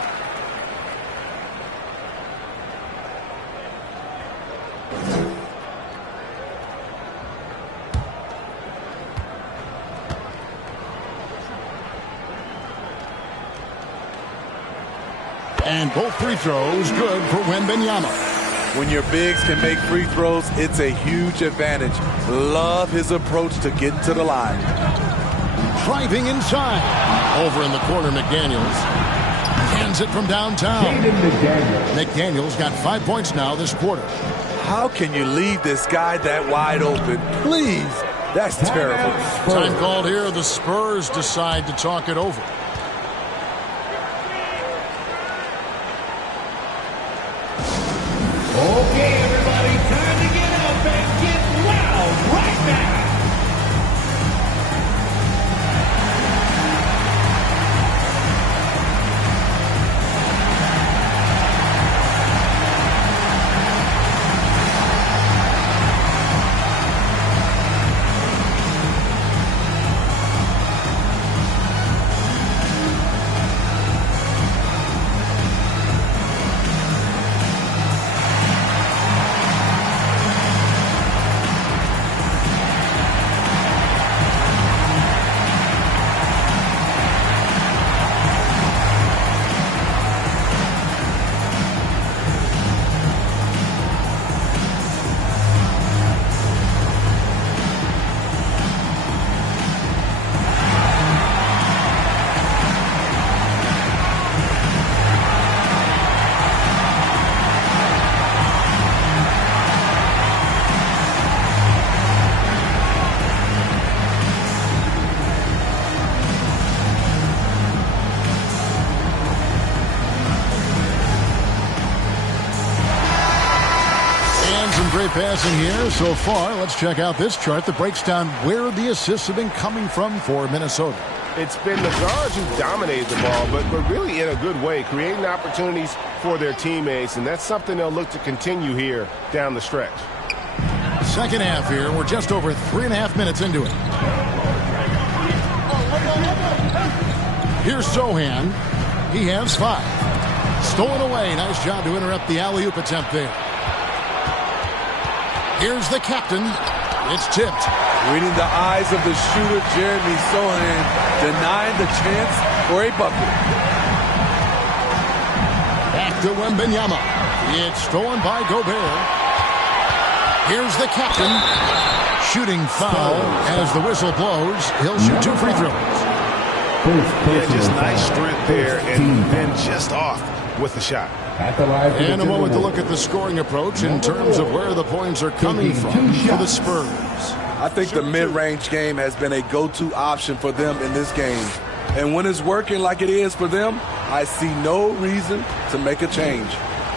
And both free throws good for Wembanyama. When your bigs can make free throws, it's a huge advantage. Love his approach to getting to the line. Driving inside. Over in the corner, McDaniels. Hands it from downtown. McDaniels got 5 points now this quarter. How can you leave this guy that wide open? Please. That's terrible. Time called here. The Spurs decide to talk it over. Okay, everybody, time to get up and get loud right now. Great passing here so far. Let's check out this chart that breaks down where the assists have been coming from for Minnesota. It's been the guards who dominated the ball, but really in a good way, creating opportunities for their teammates, and that's something they'll look to continue here down the stretch. Second half here. We're just over 3.5 minutes into it. Here's Sohan. He has 5. Stolen away. Nice job to interrupt the alley-oop attempt there. Here's the captain. It's tipped. Reading the eyes of the shooter, Jeremy Sohan, denying the chance for a bucket. Back to Wembanyama. It's stolen by Gobert. Here's the captain. Shooting foul as the whistle blows. He'll shoot 2 free throws. Yeah, just nice strength there and then just off with the shot. And a moment to look at the scoring approach in terms of where the points are coming from for the Spurs. I think the mid-range game has been a go-to option for them in this game. And when it's working like it is for them, I see no reason to make a change.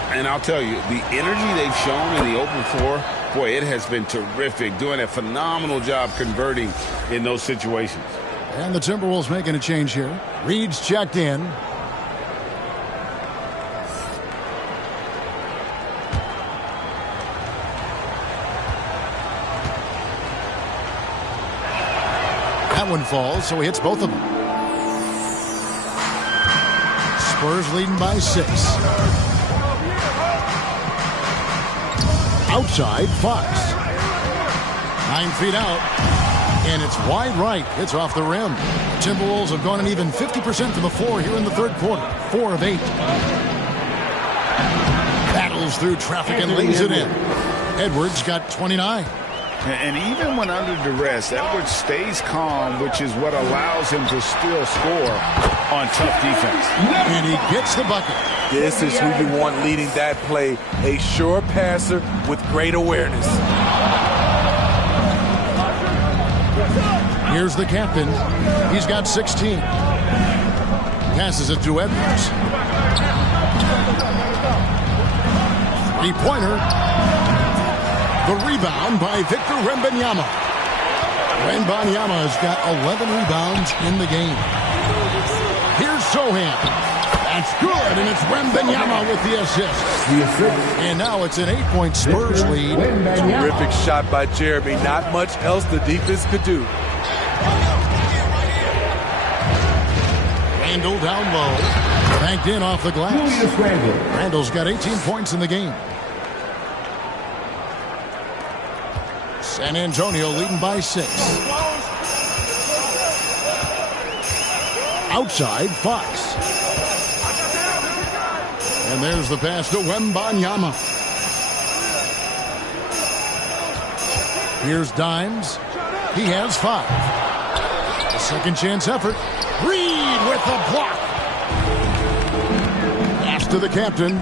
And I'll tell you, the energy they've shown in the open floor, boy, it has been terrific, doing a phenomenal job converting in those situations. And the Timberwolves making a change here. Reed's checked in. That one falls, so he hits both of them. Spurs leading by 6. Outside, Fox. 9 feet out. And it's wide right. It's off the rim. The Timberwolves have gone an even 50% from the floor here in the third quarter. 4 of 8. Battles through traffic and lays it in. Edwards got 29. And even when under duress, Edwards stays calm, which is what allows him to still score on tough defense. And he gets the bucket. This is who you want leading that play. A sure passer with great awareness. Here's the captain. He's got 16. Passes it to Edwards. 3-pointer. The rebound by Victor Wembanyama. Wembanyama has got 11 rebounds in the game. Here's Sohan. That's good, and it's Wembanyama with the assist. And now it's an 8-point Spurs lead. Terrific shot by Jeremy. Not much else the defense could do. Randle down low. Banked in off the glass. Randle's got 18 points in the game. San Antonio leading by 6. Outside, Fox. And there's the pass to Wembanyama. Here's Dimes. He has 5. A second chance effort. Reed with the block. Pass to the captain.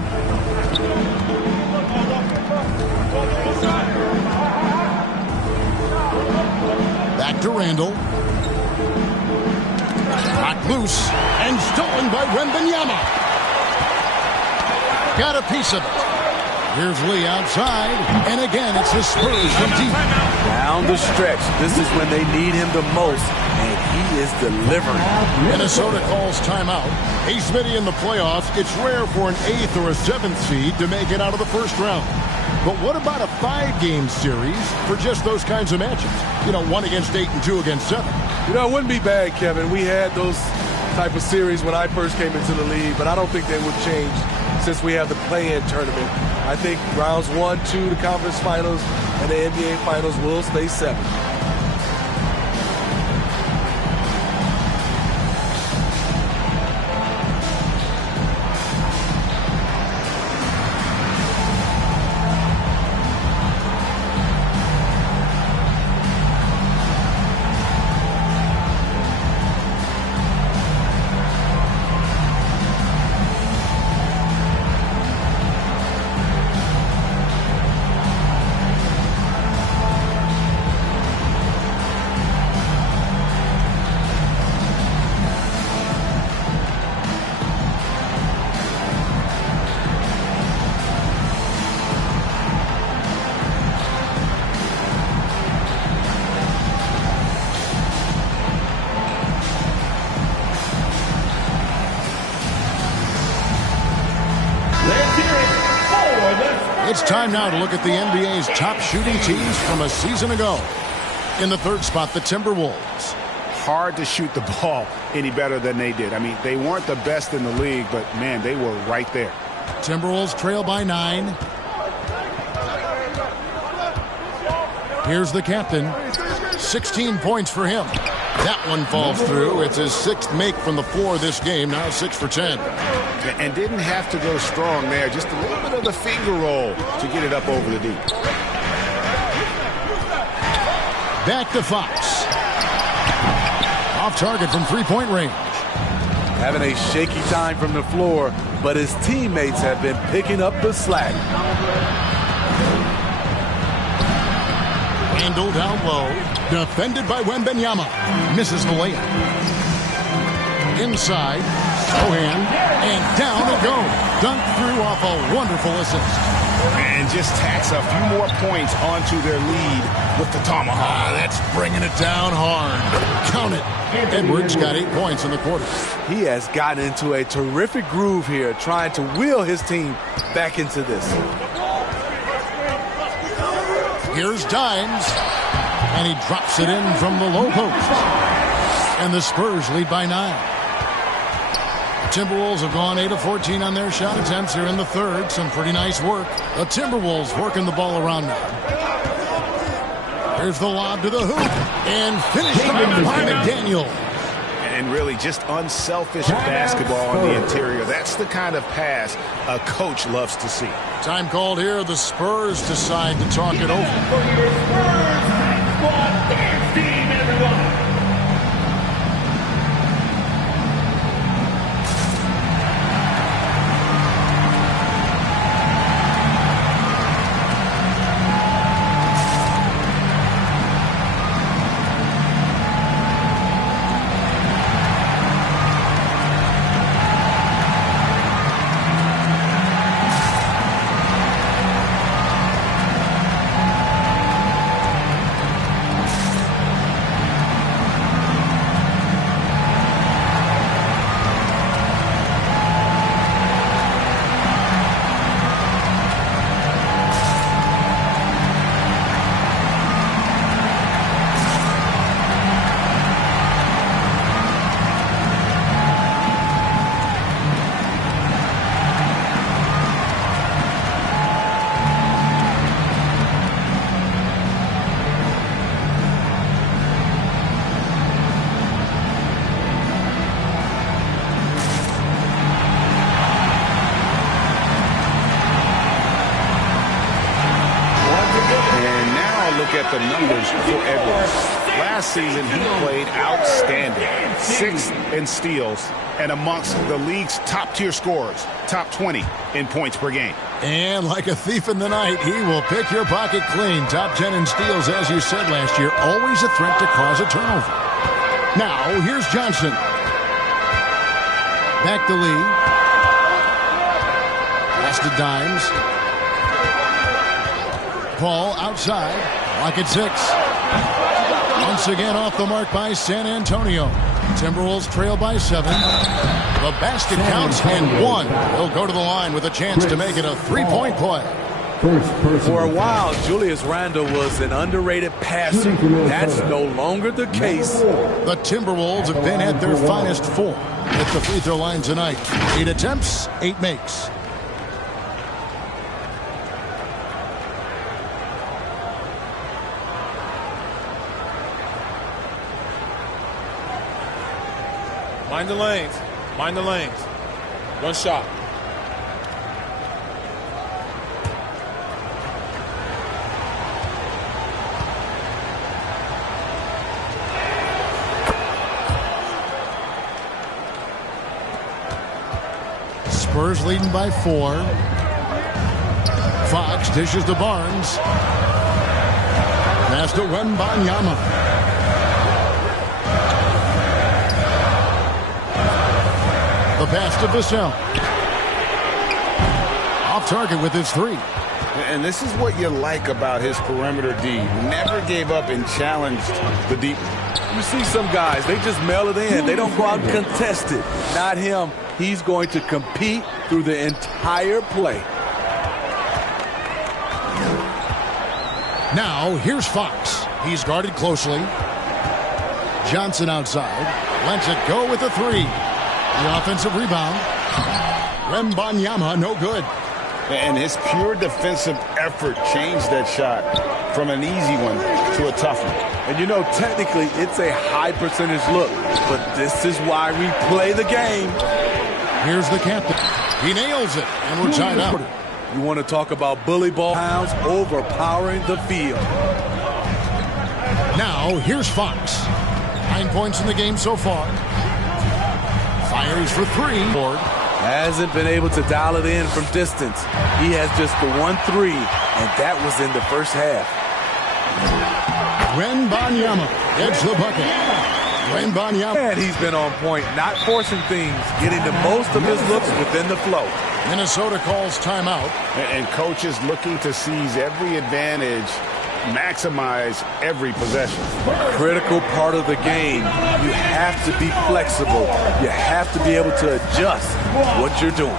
Back to Randle. Knocked loose and stolen by Wembanyama. Got a piece of it. Here's Lee outside, and again it's the Spurs from deep. Down the stretch. This is when they need him the most, and he is delivering. Minnesota calls timeout. Hey, Smitty, in the playoffs, it's rare for an 8th or a 7th seed to make it out of the first round. But what about a 5-game series for just those kinds of matches? You know, 1 against 8 and 2 against 7. You know, it wouldn't be bad, Kevin. We had those type of series when I first came into the league, but I don't think they would change since we have the play-in tournament. I think rounds 1, 2, the conference finals, and the NBA finals will stay 7. It's time now to look at the NBA's top shooting teams from a season ago. In the third spot, the Timberwolves. Hard to shoot the ball any better than they did. I mean, they weren't the best in the league, but, man, they were right there. Timberwolves trail by 9. Here's the captain. 16 points for him. That one falls through. It's his 6th make from the floor this game. Now 6 for 10. And didn't have to go strong there. Just a little bit of the finger roll to get it up over the deep. Back to Fox. Off target from three-point range. Having a shaky time from the floor, but his teammates have been picking up the slack. Randle down low. Defended by Wembanyama. Misses the layup. Inside. Sohan. And down it goes. Dunked through off a wonderful assist. And just tacks a few more points onto their lead with the tomahawk. That's bringing it down hard. Count it. Edwards got 8 points in the quarter. He has gotten into a terrific groove here, trying to wheel his team back into this. Here's Dimes. And he drops it in from the low post. And the Spurs lead by 9. Timberwolves have gone 8 of 14 on their shot attempts here in the third. Some pretty nice work. The Timberwolves working the ball around now. Here's the lob to the hoop. And finished by McDaniel. And really just unselfish basketball on the interior. That's the kind of pass a coach loves to see. Time called here. The Spurs decide to talk it over. At the numbers for Edwards. Last season, he played outstanding. 6th in steals and amongst the league's top-tier scorers, top 20 in points per game. And like a thief in the night, he will pick your pocket clean. Top 10 in steals, as you said last year, always a threat to cause a turnover. Now, here's Johnson. Back to Lee. Pass to Dimes. Paul outside. Lock at 6. Once again off the mark by San Antonio. Timberwolves trail by 7. The basket counts and 1. He'll go to the line with a chance to make it a 3-point play. For a while, Julius Randle was an underrated passer. That's no longer the case. The Timberwolves have been at their finest 4 at the free throw line tonight. 8 attempts, 8 makes. Mind the lanes. Mind the lanes. One shot. Spurs leading by 4. Fox dishes to Barnes. Pass to Wembanyama. The pass to Vassell. Off target with his 3. And this is what you like about his perimeter D. Never gave up and challenged the deep. You see some guys, they just mail it in. They don't go out and contest it. Not him. He's going to compete through the entire play. Now, here's Fox. He's guarded closely. Johnson outside. Lets it go with a 3. The offensive rebound. Wembanyama, no good. And his pure defensive effort changed that shot from an easy one to a tough one. And you know, technically, it's a high percentage look, but this is why we play the game. Here's the captain. He nails it, and we're tied up. You want to talk about bully ball hounds overpowering the field. Now, here's Fox. 9 points in the game so far. Fires for 3. Hasn't been able to dial it in from distance. He has just the 1-3, and that was in the first half. Wembanyama gets the bucket. Wembanyama. And he's been on point, not forcing things, getting the most of his looks within the flow. Minnesota calls timeout. And coach is looking to seize every advantage, maximize every possession. Critical part of the game. You have to be flexible. You have to be able to adjust what you're doing.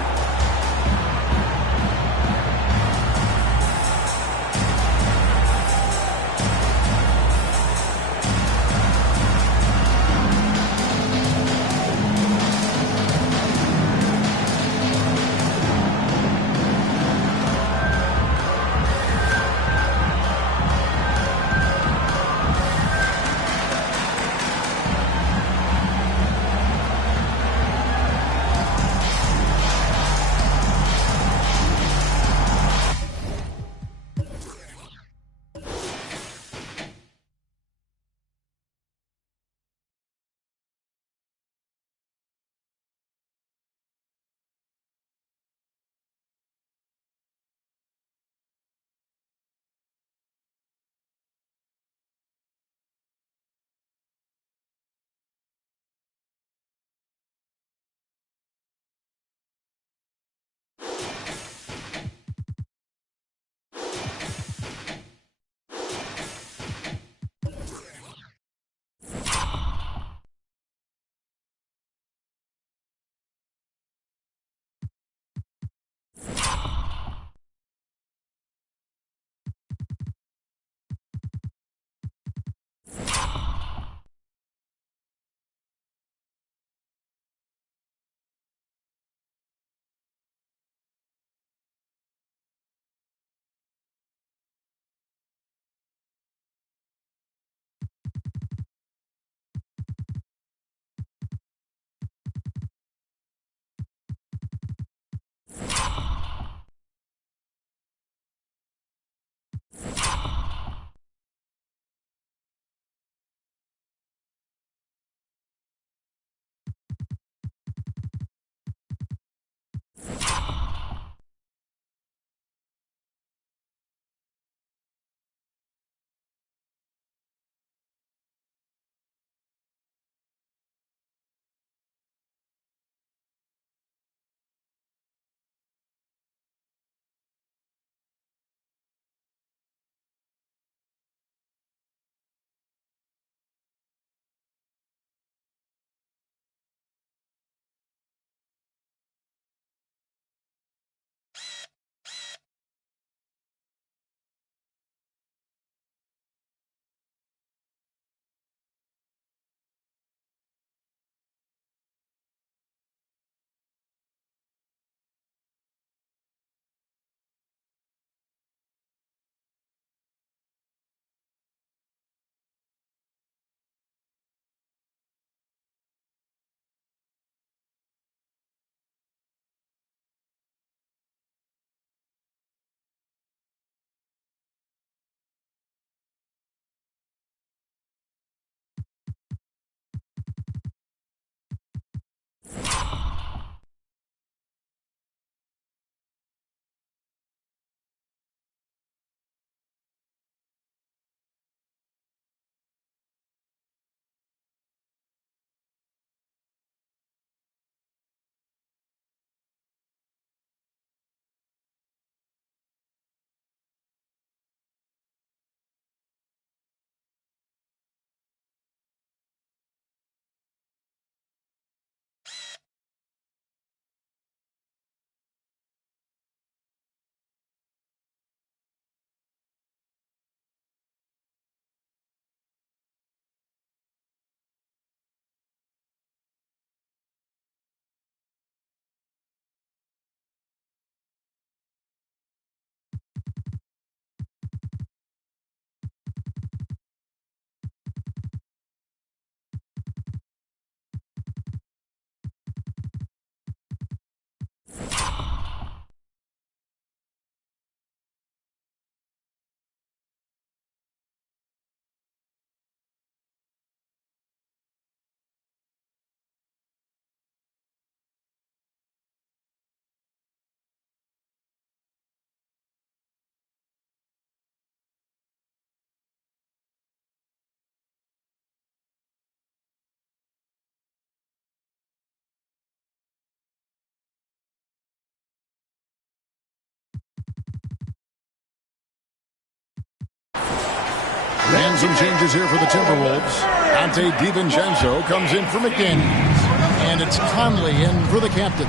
And some changes here for the Timberwolves. Ante DiVincenzo comes in for McDaniels. And it's Conley in for the captain.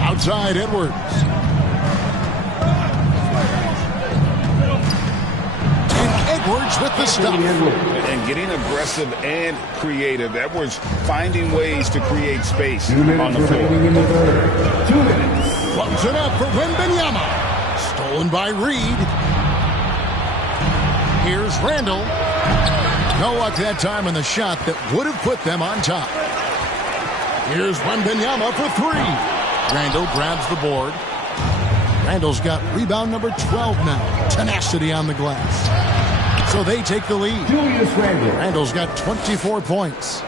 Outside Edwards. And Edwards with the stop. And getting aggressive and creative. Edwards finding ways to create space on the floor. 2 minutes. Close it up for Wembanyama. Stolen by Reed. Here's Randall. No luck that time in the shot that would have put them on top. Here's Wembanyama for 3. Randall grabs the board. Randall's got rebound number 12 now. Tenacity on the glass. So they take the lead. Julius Randle. Randall's got 24 points.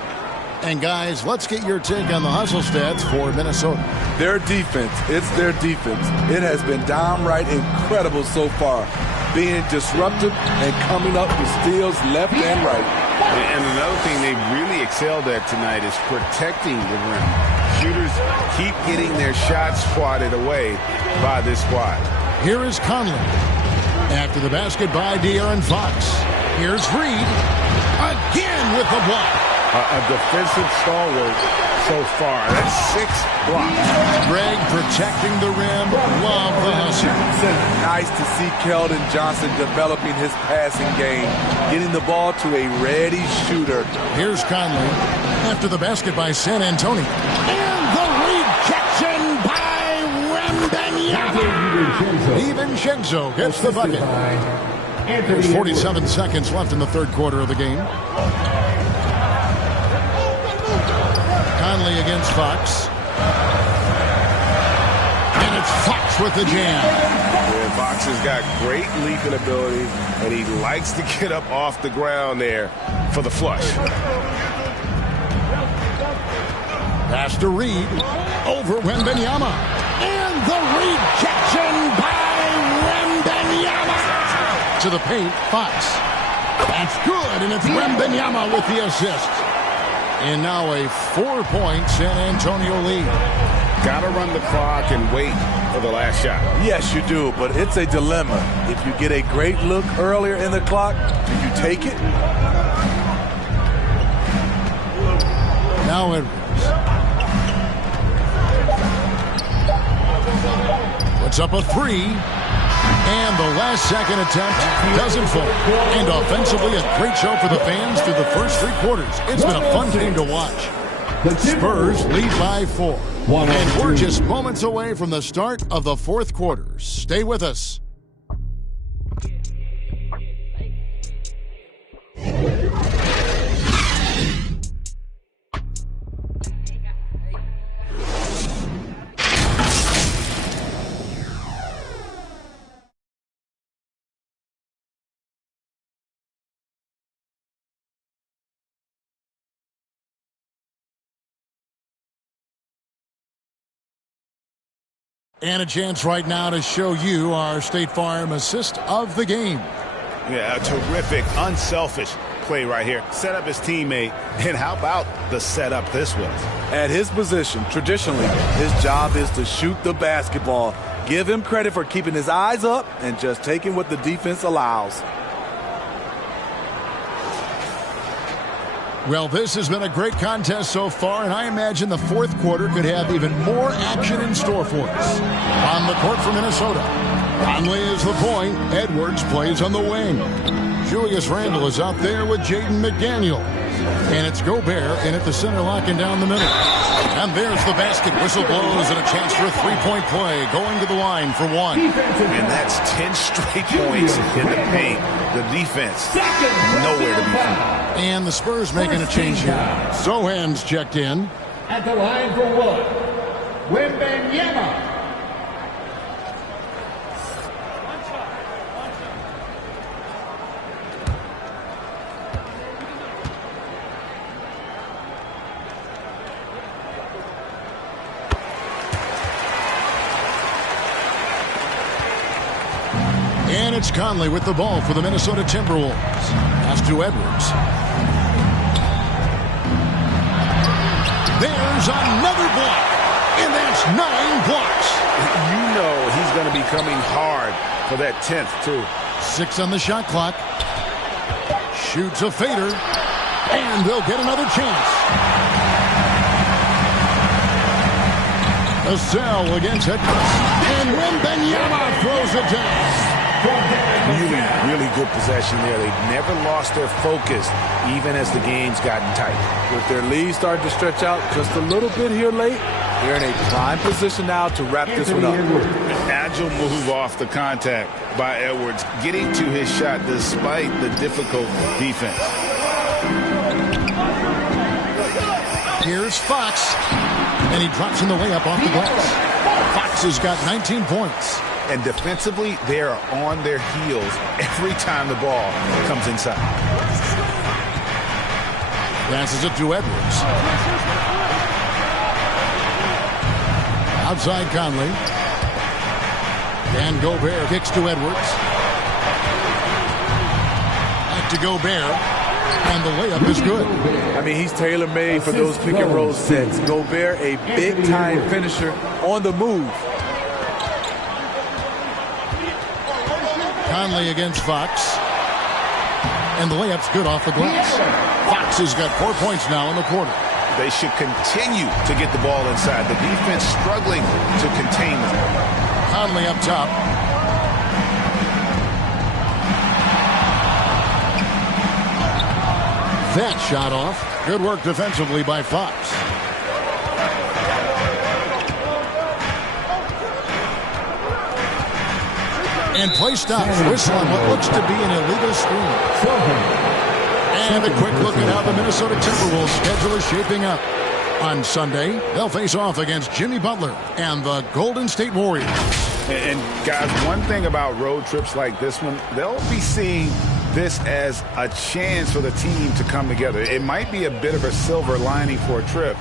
And guys, let's get your take on the hustle stats for Minnesota. Their defense, it's their defense. It has been downright incredible so far. Being disruptive and coming up with steals left and right. And another thing they've really excelled at tonight is protecting the rim. Shooters keep getting their shots swatted away by this squad. Here is Conley. After the basket by De'Aaron Fox. Here's Reed. Again with the block. A defensive stalwart so far. That's 6 blocks. Greg protecting the rim. Love the hustle. Nice to see Keldon Johnson developing his passing game. Getting the ball to a ready shooter. Here's Conley. After the basket by San Antonio. And the rejection by Wembanyama. DiVincenzo gets the bucket. There's 47 seconds left in the third quarter of the game. Conley against Fox. And it's Fox with the jam. Yeah, Fox has got great leaping ability, and he likes to get up off the ground there for the flush. Pass to Reed. Over Wembanyama. And the rejection by Wembanyama. To the paint, Fox. That's good, and it's Wembanyama with the assist. And now a 4-point San Antonio lead. Got to run the clock and wait for the last shot. Yes, you do, but it's a dilemma. If you get a great look earlier in the clock, do you take it? Now Edwards. Puts up a 3. And the last second attempt doesn't fall. And offensively, a great show for the fans through the first 3 quarters. It's been a fun game to watch. The Spurs lead by 4. And we're just moments away from the start of the fourth quarter. Stay with us. And a chance right now to show you our State Farm assist of the game. Yeah, a terrific, unselfish play right here. Set up his teammate. And how about the setup this was? At his position, traditionally, his job is to shoot the basketball. Give him credit for keeping his eyes up and just taking what the defense allows. Well, this has been a great contest so far, and I imagine the fourth quarter could have even more action in store for us. On the court for Minnesota, Conley is the point. Edwards plays on the wing. Julius Randle is out there with Jaden McDaniels. And it's Gobert in at the center, locking down the middle. And there's the basket. Whistle blows and a chance for a three-point play. Going to the line for 1. And that's 10 straight points in the paint. The defense, nowhere to be found. And the Spurs making a change here. Sohan's checked in. At the line for 1, Wembanyama. And it's Conley with the ball for the Minnesota Timberwolves. Pass to Edwards. There's another block. And that's 9 blocks. You know he's going to be coming hard for that 10th, too. 6 on the shot clock. shoots a fader, and they'll get another chance. Vassell against Edwards, and Wembanyama throws it down. Really good possession there. They've never lost their focus, even as the game's gotten tight. With their lead starting to stretch out just a little bit here late, they're in a prime position now to wrap this one up. An agile move off the contact by Edwards, getting to his shot despite the difficult defense. Here's Fox, and he drops in the layup off the glass. Fox has got 19 points. And defensively, they are on their heels every time the ball comes inside. Passes it to Edwards. Outside Conley. And Gobert kicks to Edwards. Back to Gobert. And the layup is good. I mean, he's tailor-made for those pick and roll sets. Gobert, a big-time finisher on the move. Conley against Fox. And the layup's good off the glass. Fox has got 4 points now in the quarter. They should continue to get the ball inside. The defense struggling to contain them. Conley up top. That shot off. Good work defensively by Fox. And play stops. Whistle on what looks to be an illegal screen. And a quick look at how the Minnesota Timberwolves schedule is shaping up. On Sunday, they'll face off against Jimmy Butler and the Golden State Warriors. And guys, one thing about road trips like this one, they'll be seeing this as a chance for the team to come together. It might be a bit of a silver lining for a trip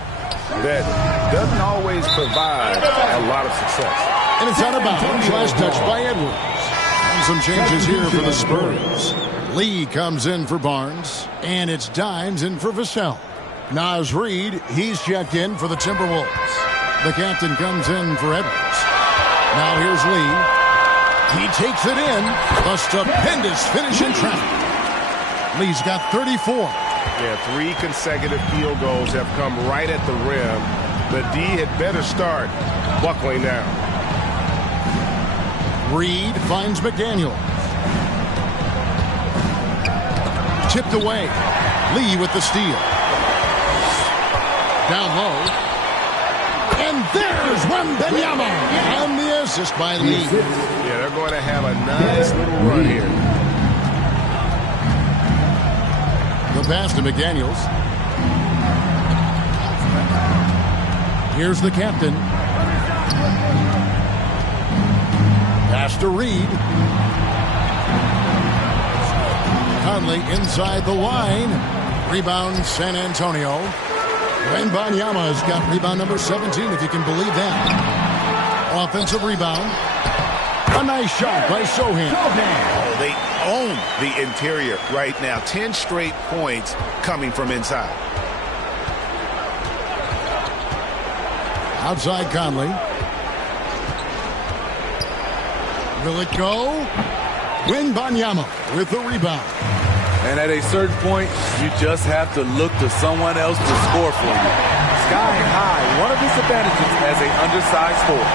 that doesn't always provide a lot of success. And it's out of bounds. Last touch by Edwards. And some changes here for the Spurs. Lee comes in for Barnes, and it's Dimes in for Vassell. Naz Reid, he's checked in for the Timberwolves. The captain comes in for Edwards. Now here's Lee. He takes it in. A stupendous finish in traffic. Lee's got 34. Yeah, 3 consecutive field goals have come right at the rim. The D had better start buckling down. Reid finds McDaniel. Tipped away. Lee with the steal. Down low. And there's Wembanyama. And the assist by Lee. Yeah, they're going to have a nice little run here. The pass to McDaniels. Here's the captain. Pass to Reid. Conley inside the line. Rebound San Antonio. Wembanyama has got rebound number 17, if you can believe that. Offensive rebound. A nice shot by Sohan. Oh, they own the interior right now. 10 straight points coming from inside. Outside Conley. Will it go? Wembanyama with the rebound. And at a certain point, you just have to look to someone else to score for you. Sky high, one of his advantages as an undersized forward.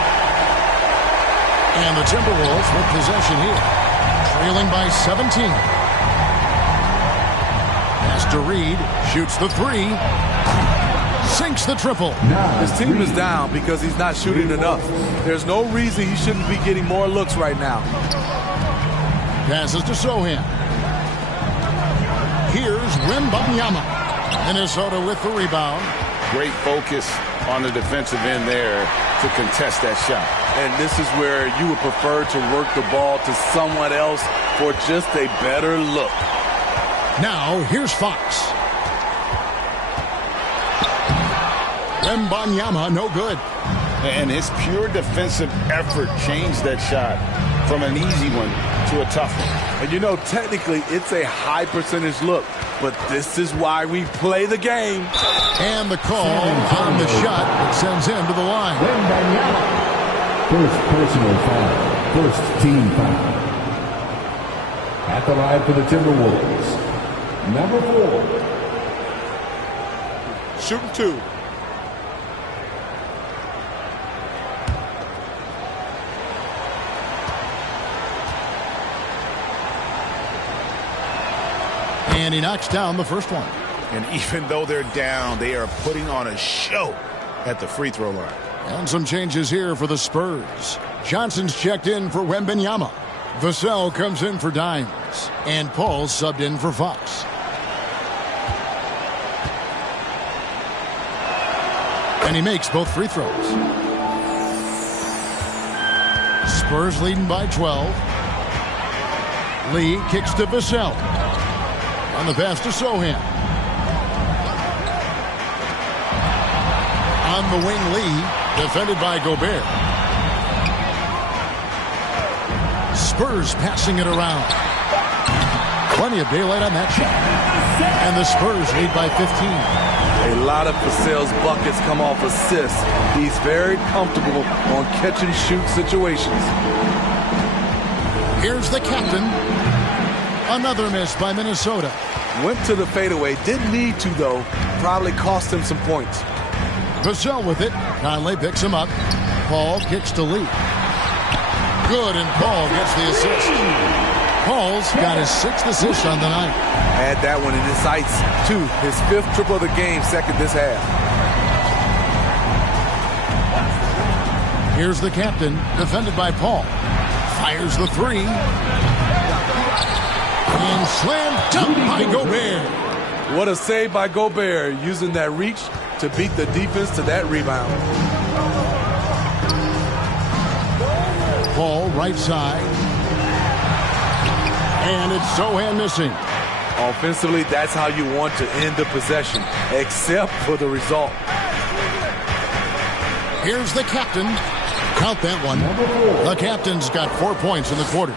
And the Timberwolves with possession here. Trailing by 17. Pass to Reid. Shoots the 3. Sinks the triple. His team is down because he's not shooting enough. There's no reason he shouldn't be getting more looks right now. Passes to Sohan. Here's Wembanyama. Minnesota with the rebound. Great focus on the defensive end there to contest that shot. And this is where you would prefer to work the ball to someone else for just a better look. Now, here's Fox. Wembanyama, no good. And his pure defensive effort changed that shot from an easy one to a tough one. And you know, technically, it's a high percentage look, but this is why we play the game. And the call on the shot that sends him to the line. First personal foul. First team foul. At the line for the Timberwolves. Number 4. Shooting 2. And he knocks down the first one. And even though they're down, they are putting on a show at the free throw line. And some changes here for the Spurs. Johnson's checked in for Wembanyama. Vassell comes in for Dimes. And Paul subbed in for Fox. And he makes both free throws. Spurs leading by 12. Lee kicks to Vassell. On the pass to Sohan. On the wing, Lee, defended by Gobert. Spurs passing it around. Plenty of daylight on that shot. And the Spurs lead by 15. A lot of Vassell's buckets come off assists. He's very comfortable on catch and shoot situations. Here's the captain. Another miss by Minnesota. Went to the fadeaway. Didn't need to, though. Probably cost him some points. Vassell with it. Conley picks him up. Paul kicks to Lee. Good, and Paul gets the assist. Paul's got his 6th assist on the night. Add that one in his sights, too. His 5th triple of the game, 2nd this half. Here's the captain, defended by Paul. Fires the 3. And slam dunk by Gobert. What a save by Gobert, using that reach to beat the defense to that rebound. Paul right side. And it's Sohan missing. Offensively, that's how you want to end the possession, except for the result. Here's the captain. Count that one. The captain's got 4 points in the quarter.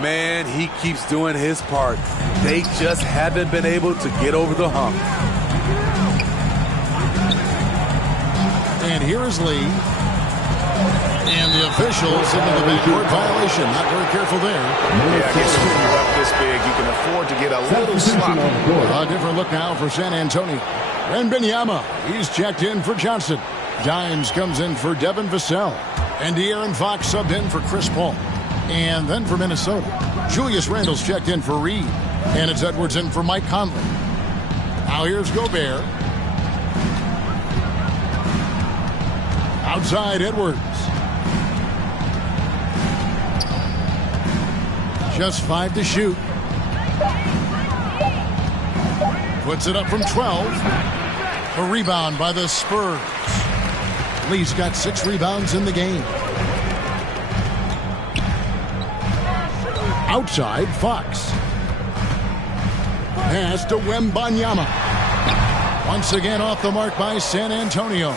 Man, he keeps doing his part. They just haven't been able to get over the hump. And here is Lee. And the officials into the backcourt violation. Not very careful there. Yeah, I guess when you're up this big, you can afford to get a little sloppy. A different look now for San Antonio. Wembanyama, he's checked in for Johnson. Dimes comes in for Devin Vassell. And De'Aaron Fox subbed in for Chris Paul. And then for Minnesota, Julius Randle's checked in for Reed. And it's Edwards in for Mike Conley. Now here's Gobert. Outside Edwards. Just 5 to shoot. Puts it up from 12. A rebound by the Spurs. Lee's got 6 rebounds in the game. Outside, Fox. Pass to Wembanyama. Once again off the mark by San Antonio.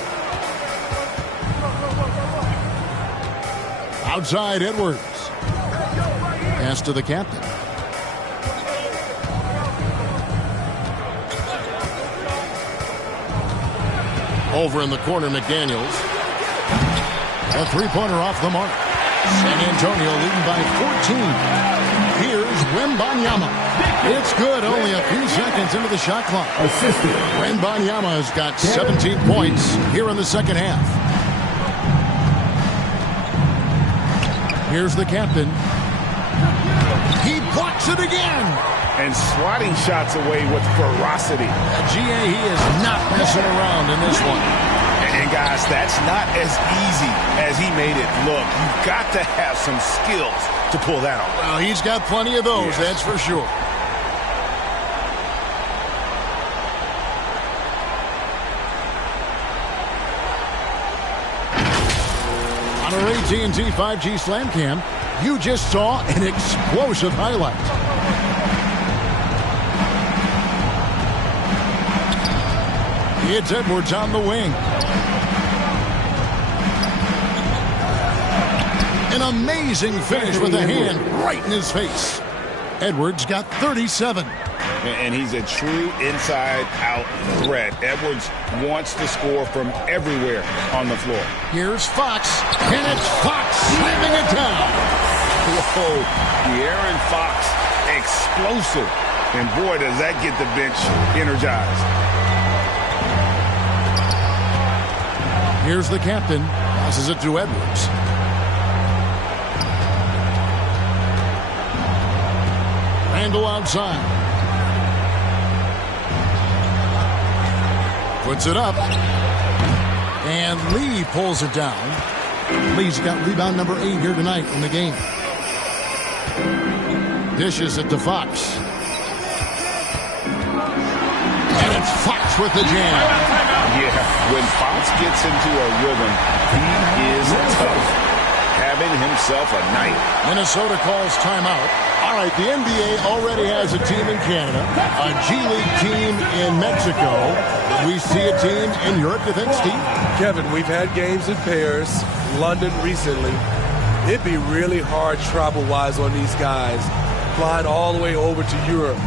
Outside, Edwards. Pass to the captain. Over in the corner, McDaniels. A three-pointer off the mark. San Antonio leading by 14. Here's Wembanyama. It's good, only a few seconds into the shot clock. Wembanyama has got 17 points here in the second half. Here's the captain. He blocks it again. And swatting shots away with ferocity. GA, he is not messing around in this one. And guys, that's not as easy as he made it look. You've got to have some skills to pull that off. Well, he's got plenty of those, that's for sure. On our AT&T 5G Slam Cam, you just saw an explosive highlight. It's Edwards on the wing. An amazing finish with a hand right in his face. Edwards got 37. And he's a true inside-out threat. Edwards wants to score from everywhere on the floor. Here's Fox, and it's Fox slamming it down. Whoa, De'Aaron Fox, explosive And boy, does that get the bench energized. Here's the captain. Passes it to Edwards. Randle outside. Puts it up. And Lee pulls it down. Lee's got rebound number 8 here tonight in the game. Dishes it to Fox. And it's Fox with the jam. Yeah, when Fox gets into a rhythm, he is tough. Having himself a night. Minnesota calls timeout. All right, the NBA already has a team in Canada, a G League team in Mexico. We see a team in Europe, you think, Steve? Kevin, we've had games in Paris, London recently. It'd be really hard travel-wise on these guys, flying all the way over to Europe.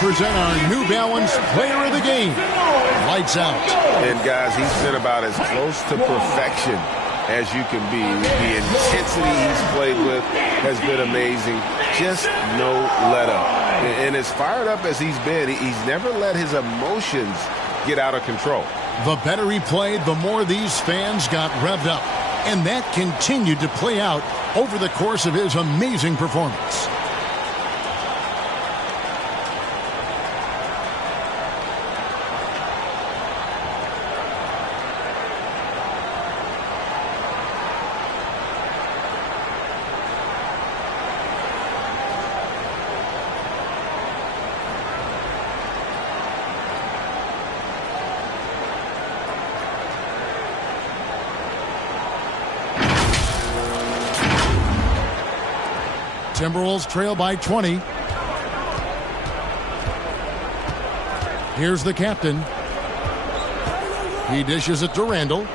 Present our New Balance Player of the Game. Lights out. And guys, he's been about as close to perfection as you can be. The intensity he's played with has been amazing. Just no let up. And as fired up as he's been, he's never let his emotions get out of control. The better he played, the more these fans got revved up. And that continued to play out over the course of his amazing performance. Timberwolves trail by 20. Here's the captain. He dishes it to Randle.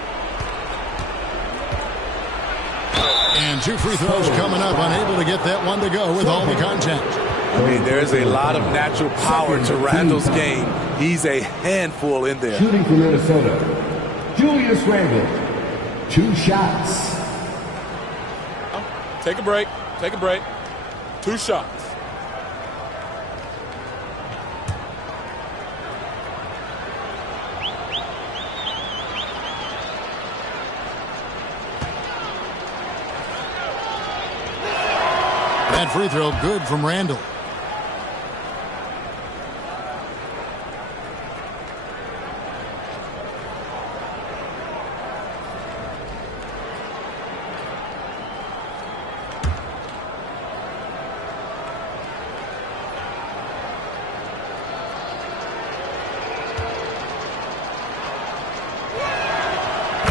And 2 free throws coming up, unable to get that one to go with all the contact. I mean, there's a lot of natural power to Randle's game. He's a handful in there. Shooting for Minnesota, Julius Randle. 2 shots. Take a break. Take a break. 2 shots. That free throw good from Randle.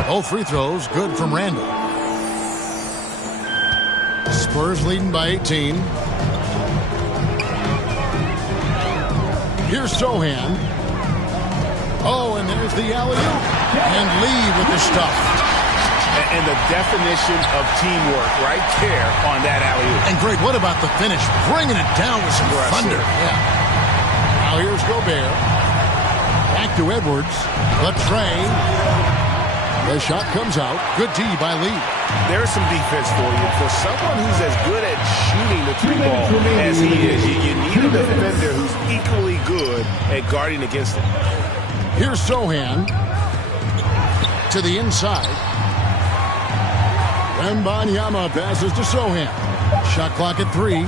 Both free throws good from Randle. Spurs leading by 18. Here's Sohan. Oh, and there's the alley-oop. And Lee with the stuff. And the definition of teamwork right there on that alley-oop. And Greg, what about the finish? Bringing it down with some thunder. Yeah. Now here's Gobert. Back to Edwards. The tray. The shot comes out. Good D by Lee. There's some defense for you. For someone who's as good at shooting the 3-ball as he is, you need a defender who's equally good at guarding against it. Here's Sohan to the inside. Wembanyama passes to Sohan. Shot clock at 3.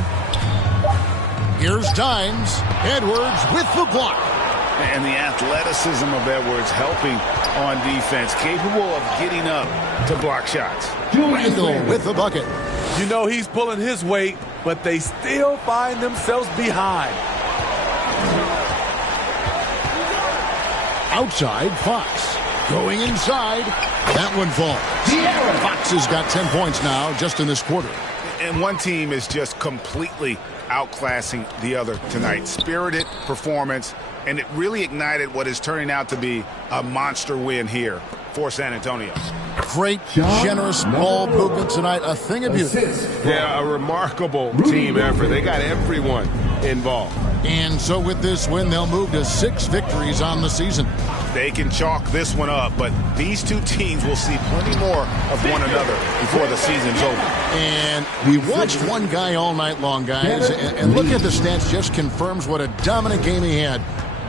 Here's Dimes. Edwards with the block. And the athleticism of Edwards helping on defense, capable of getting up to block shots. Randle with the bucket. You know he's pulling his weight, but they still find themselves behind. Outside, Fox. Going inside. That one falls. Fox has got 10 points now just in this quarter. And one team is just completely outclassing the other tonight. Spirited performance, and it really ignited what is turning out to be a monster win here for San Antonio. Great, generous ball movement tonight. A thing of beauty. Yeah, a remarkable team effort. They got everyone involved. And so with this win, they'll move to 6 victories on the season. They can chalk this one up, but these two teams will see plenty more of one another before the season's over. And we watched one guy all night long, guys, and look at the stats, just confirms what a dominant game he had.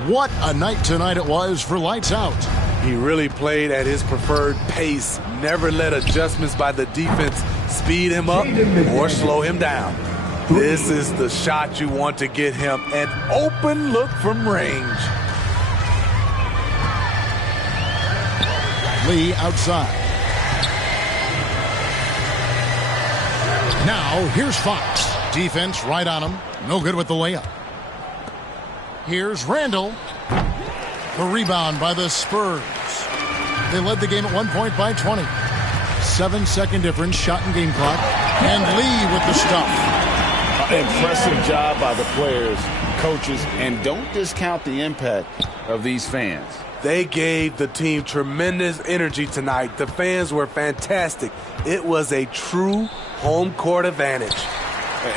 What a night tonight it was for Lights Out. He really played at his preferred pace, never let adjustments by the defense speed him up or slow him down. This is the shot you want to get him, an open look from range. Lee outside. Now, here's Fox. Defense right on him. No good with the layup. Here's Randle. The rebound by the Spurs. They led the game at one point by 20. 7-second difference, shot and game clock. And Lee with the stuff. Impressive job by the players, coaches, and don't discount the impact of these fans. They gave the team tremendous energy tonight. The fans were fantastic. It was a true home court advantage.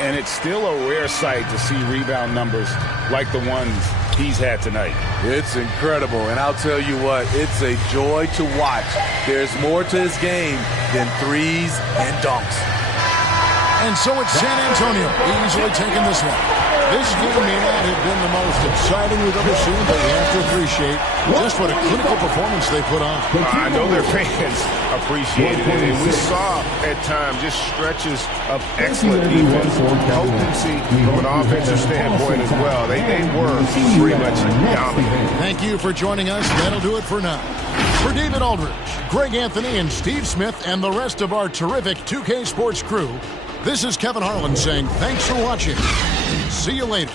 And it's still a rare sight to see rebound numbers like the ones he's had tonight. It's incredible, and I'll tell you what, it's a joy to watch. There's more to his game than threes and dunks. And so it's San Antonio easily taking this one. This game may not have been the most exciting we've ever seen, but you have to appreciate just what a clinical performance they put on. I know their fans appreciated it, and we saw at times just stretches of excellent defense, potency from an offensive standpoint as well. They were pretty much dominant. Thank you for joining us. That'll do it for now. For David Aldridge, Greg Anthony, and Steve Smith, and the rest of our terrific 2K Sports crew, this is Kevin Harlan saying thanks for watching. See you later.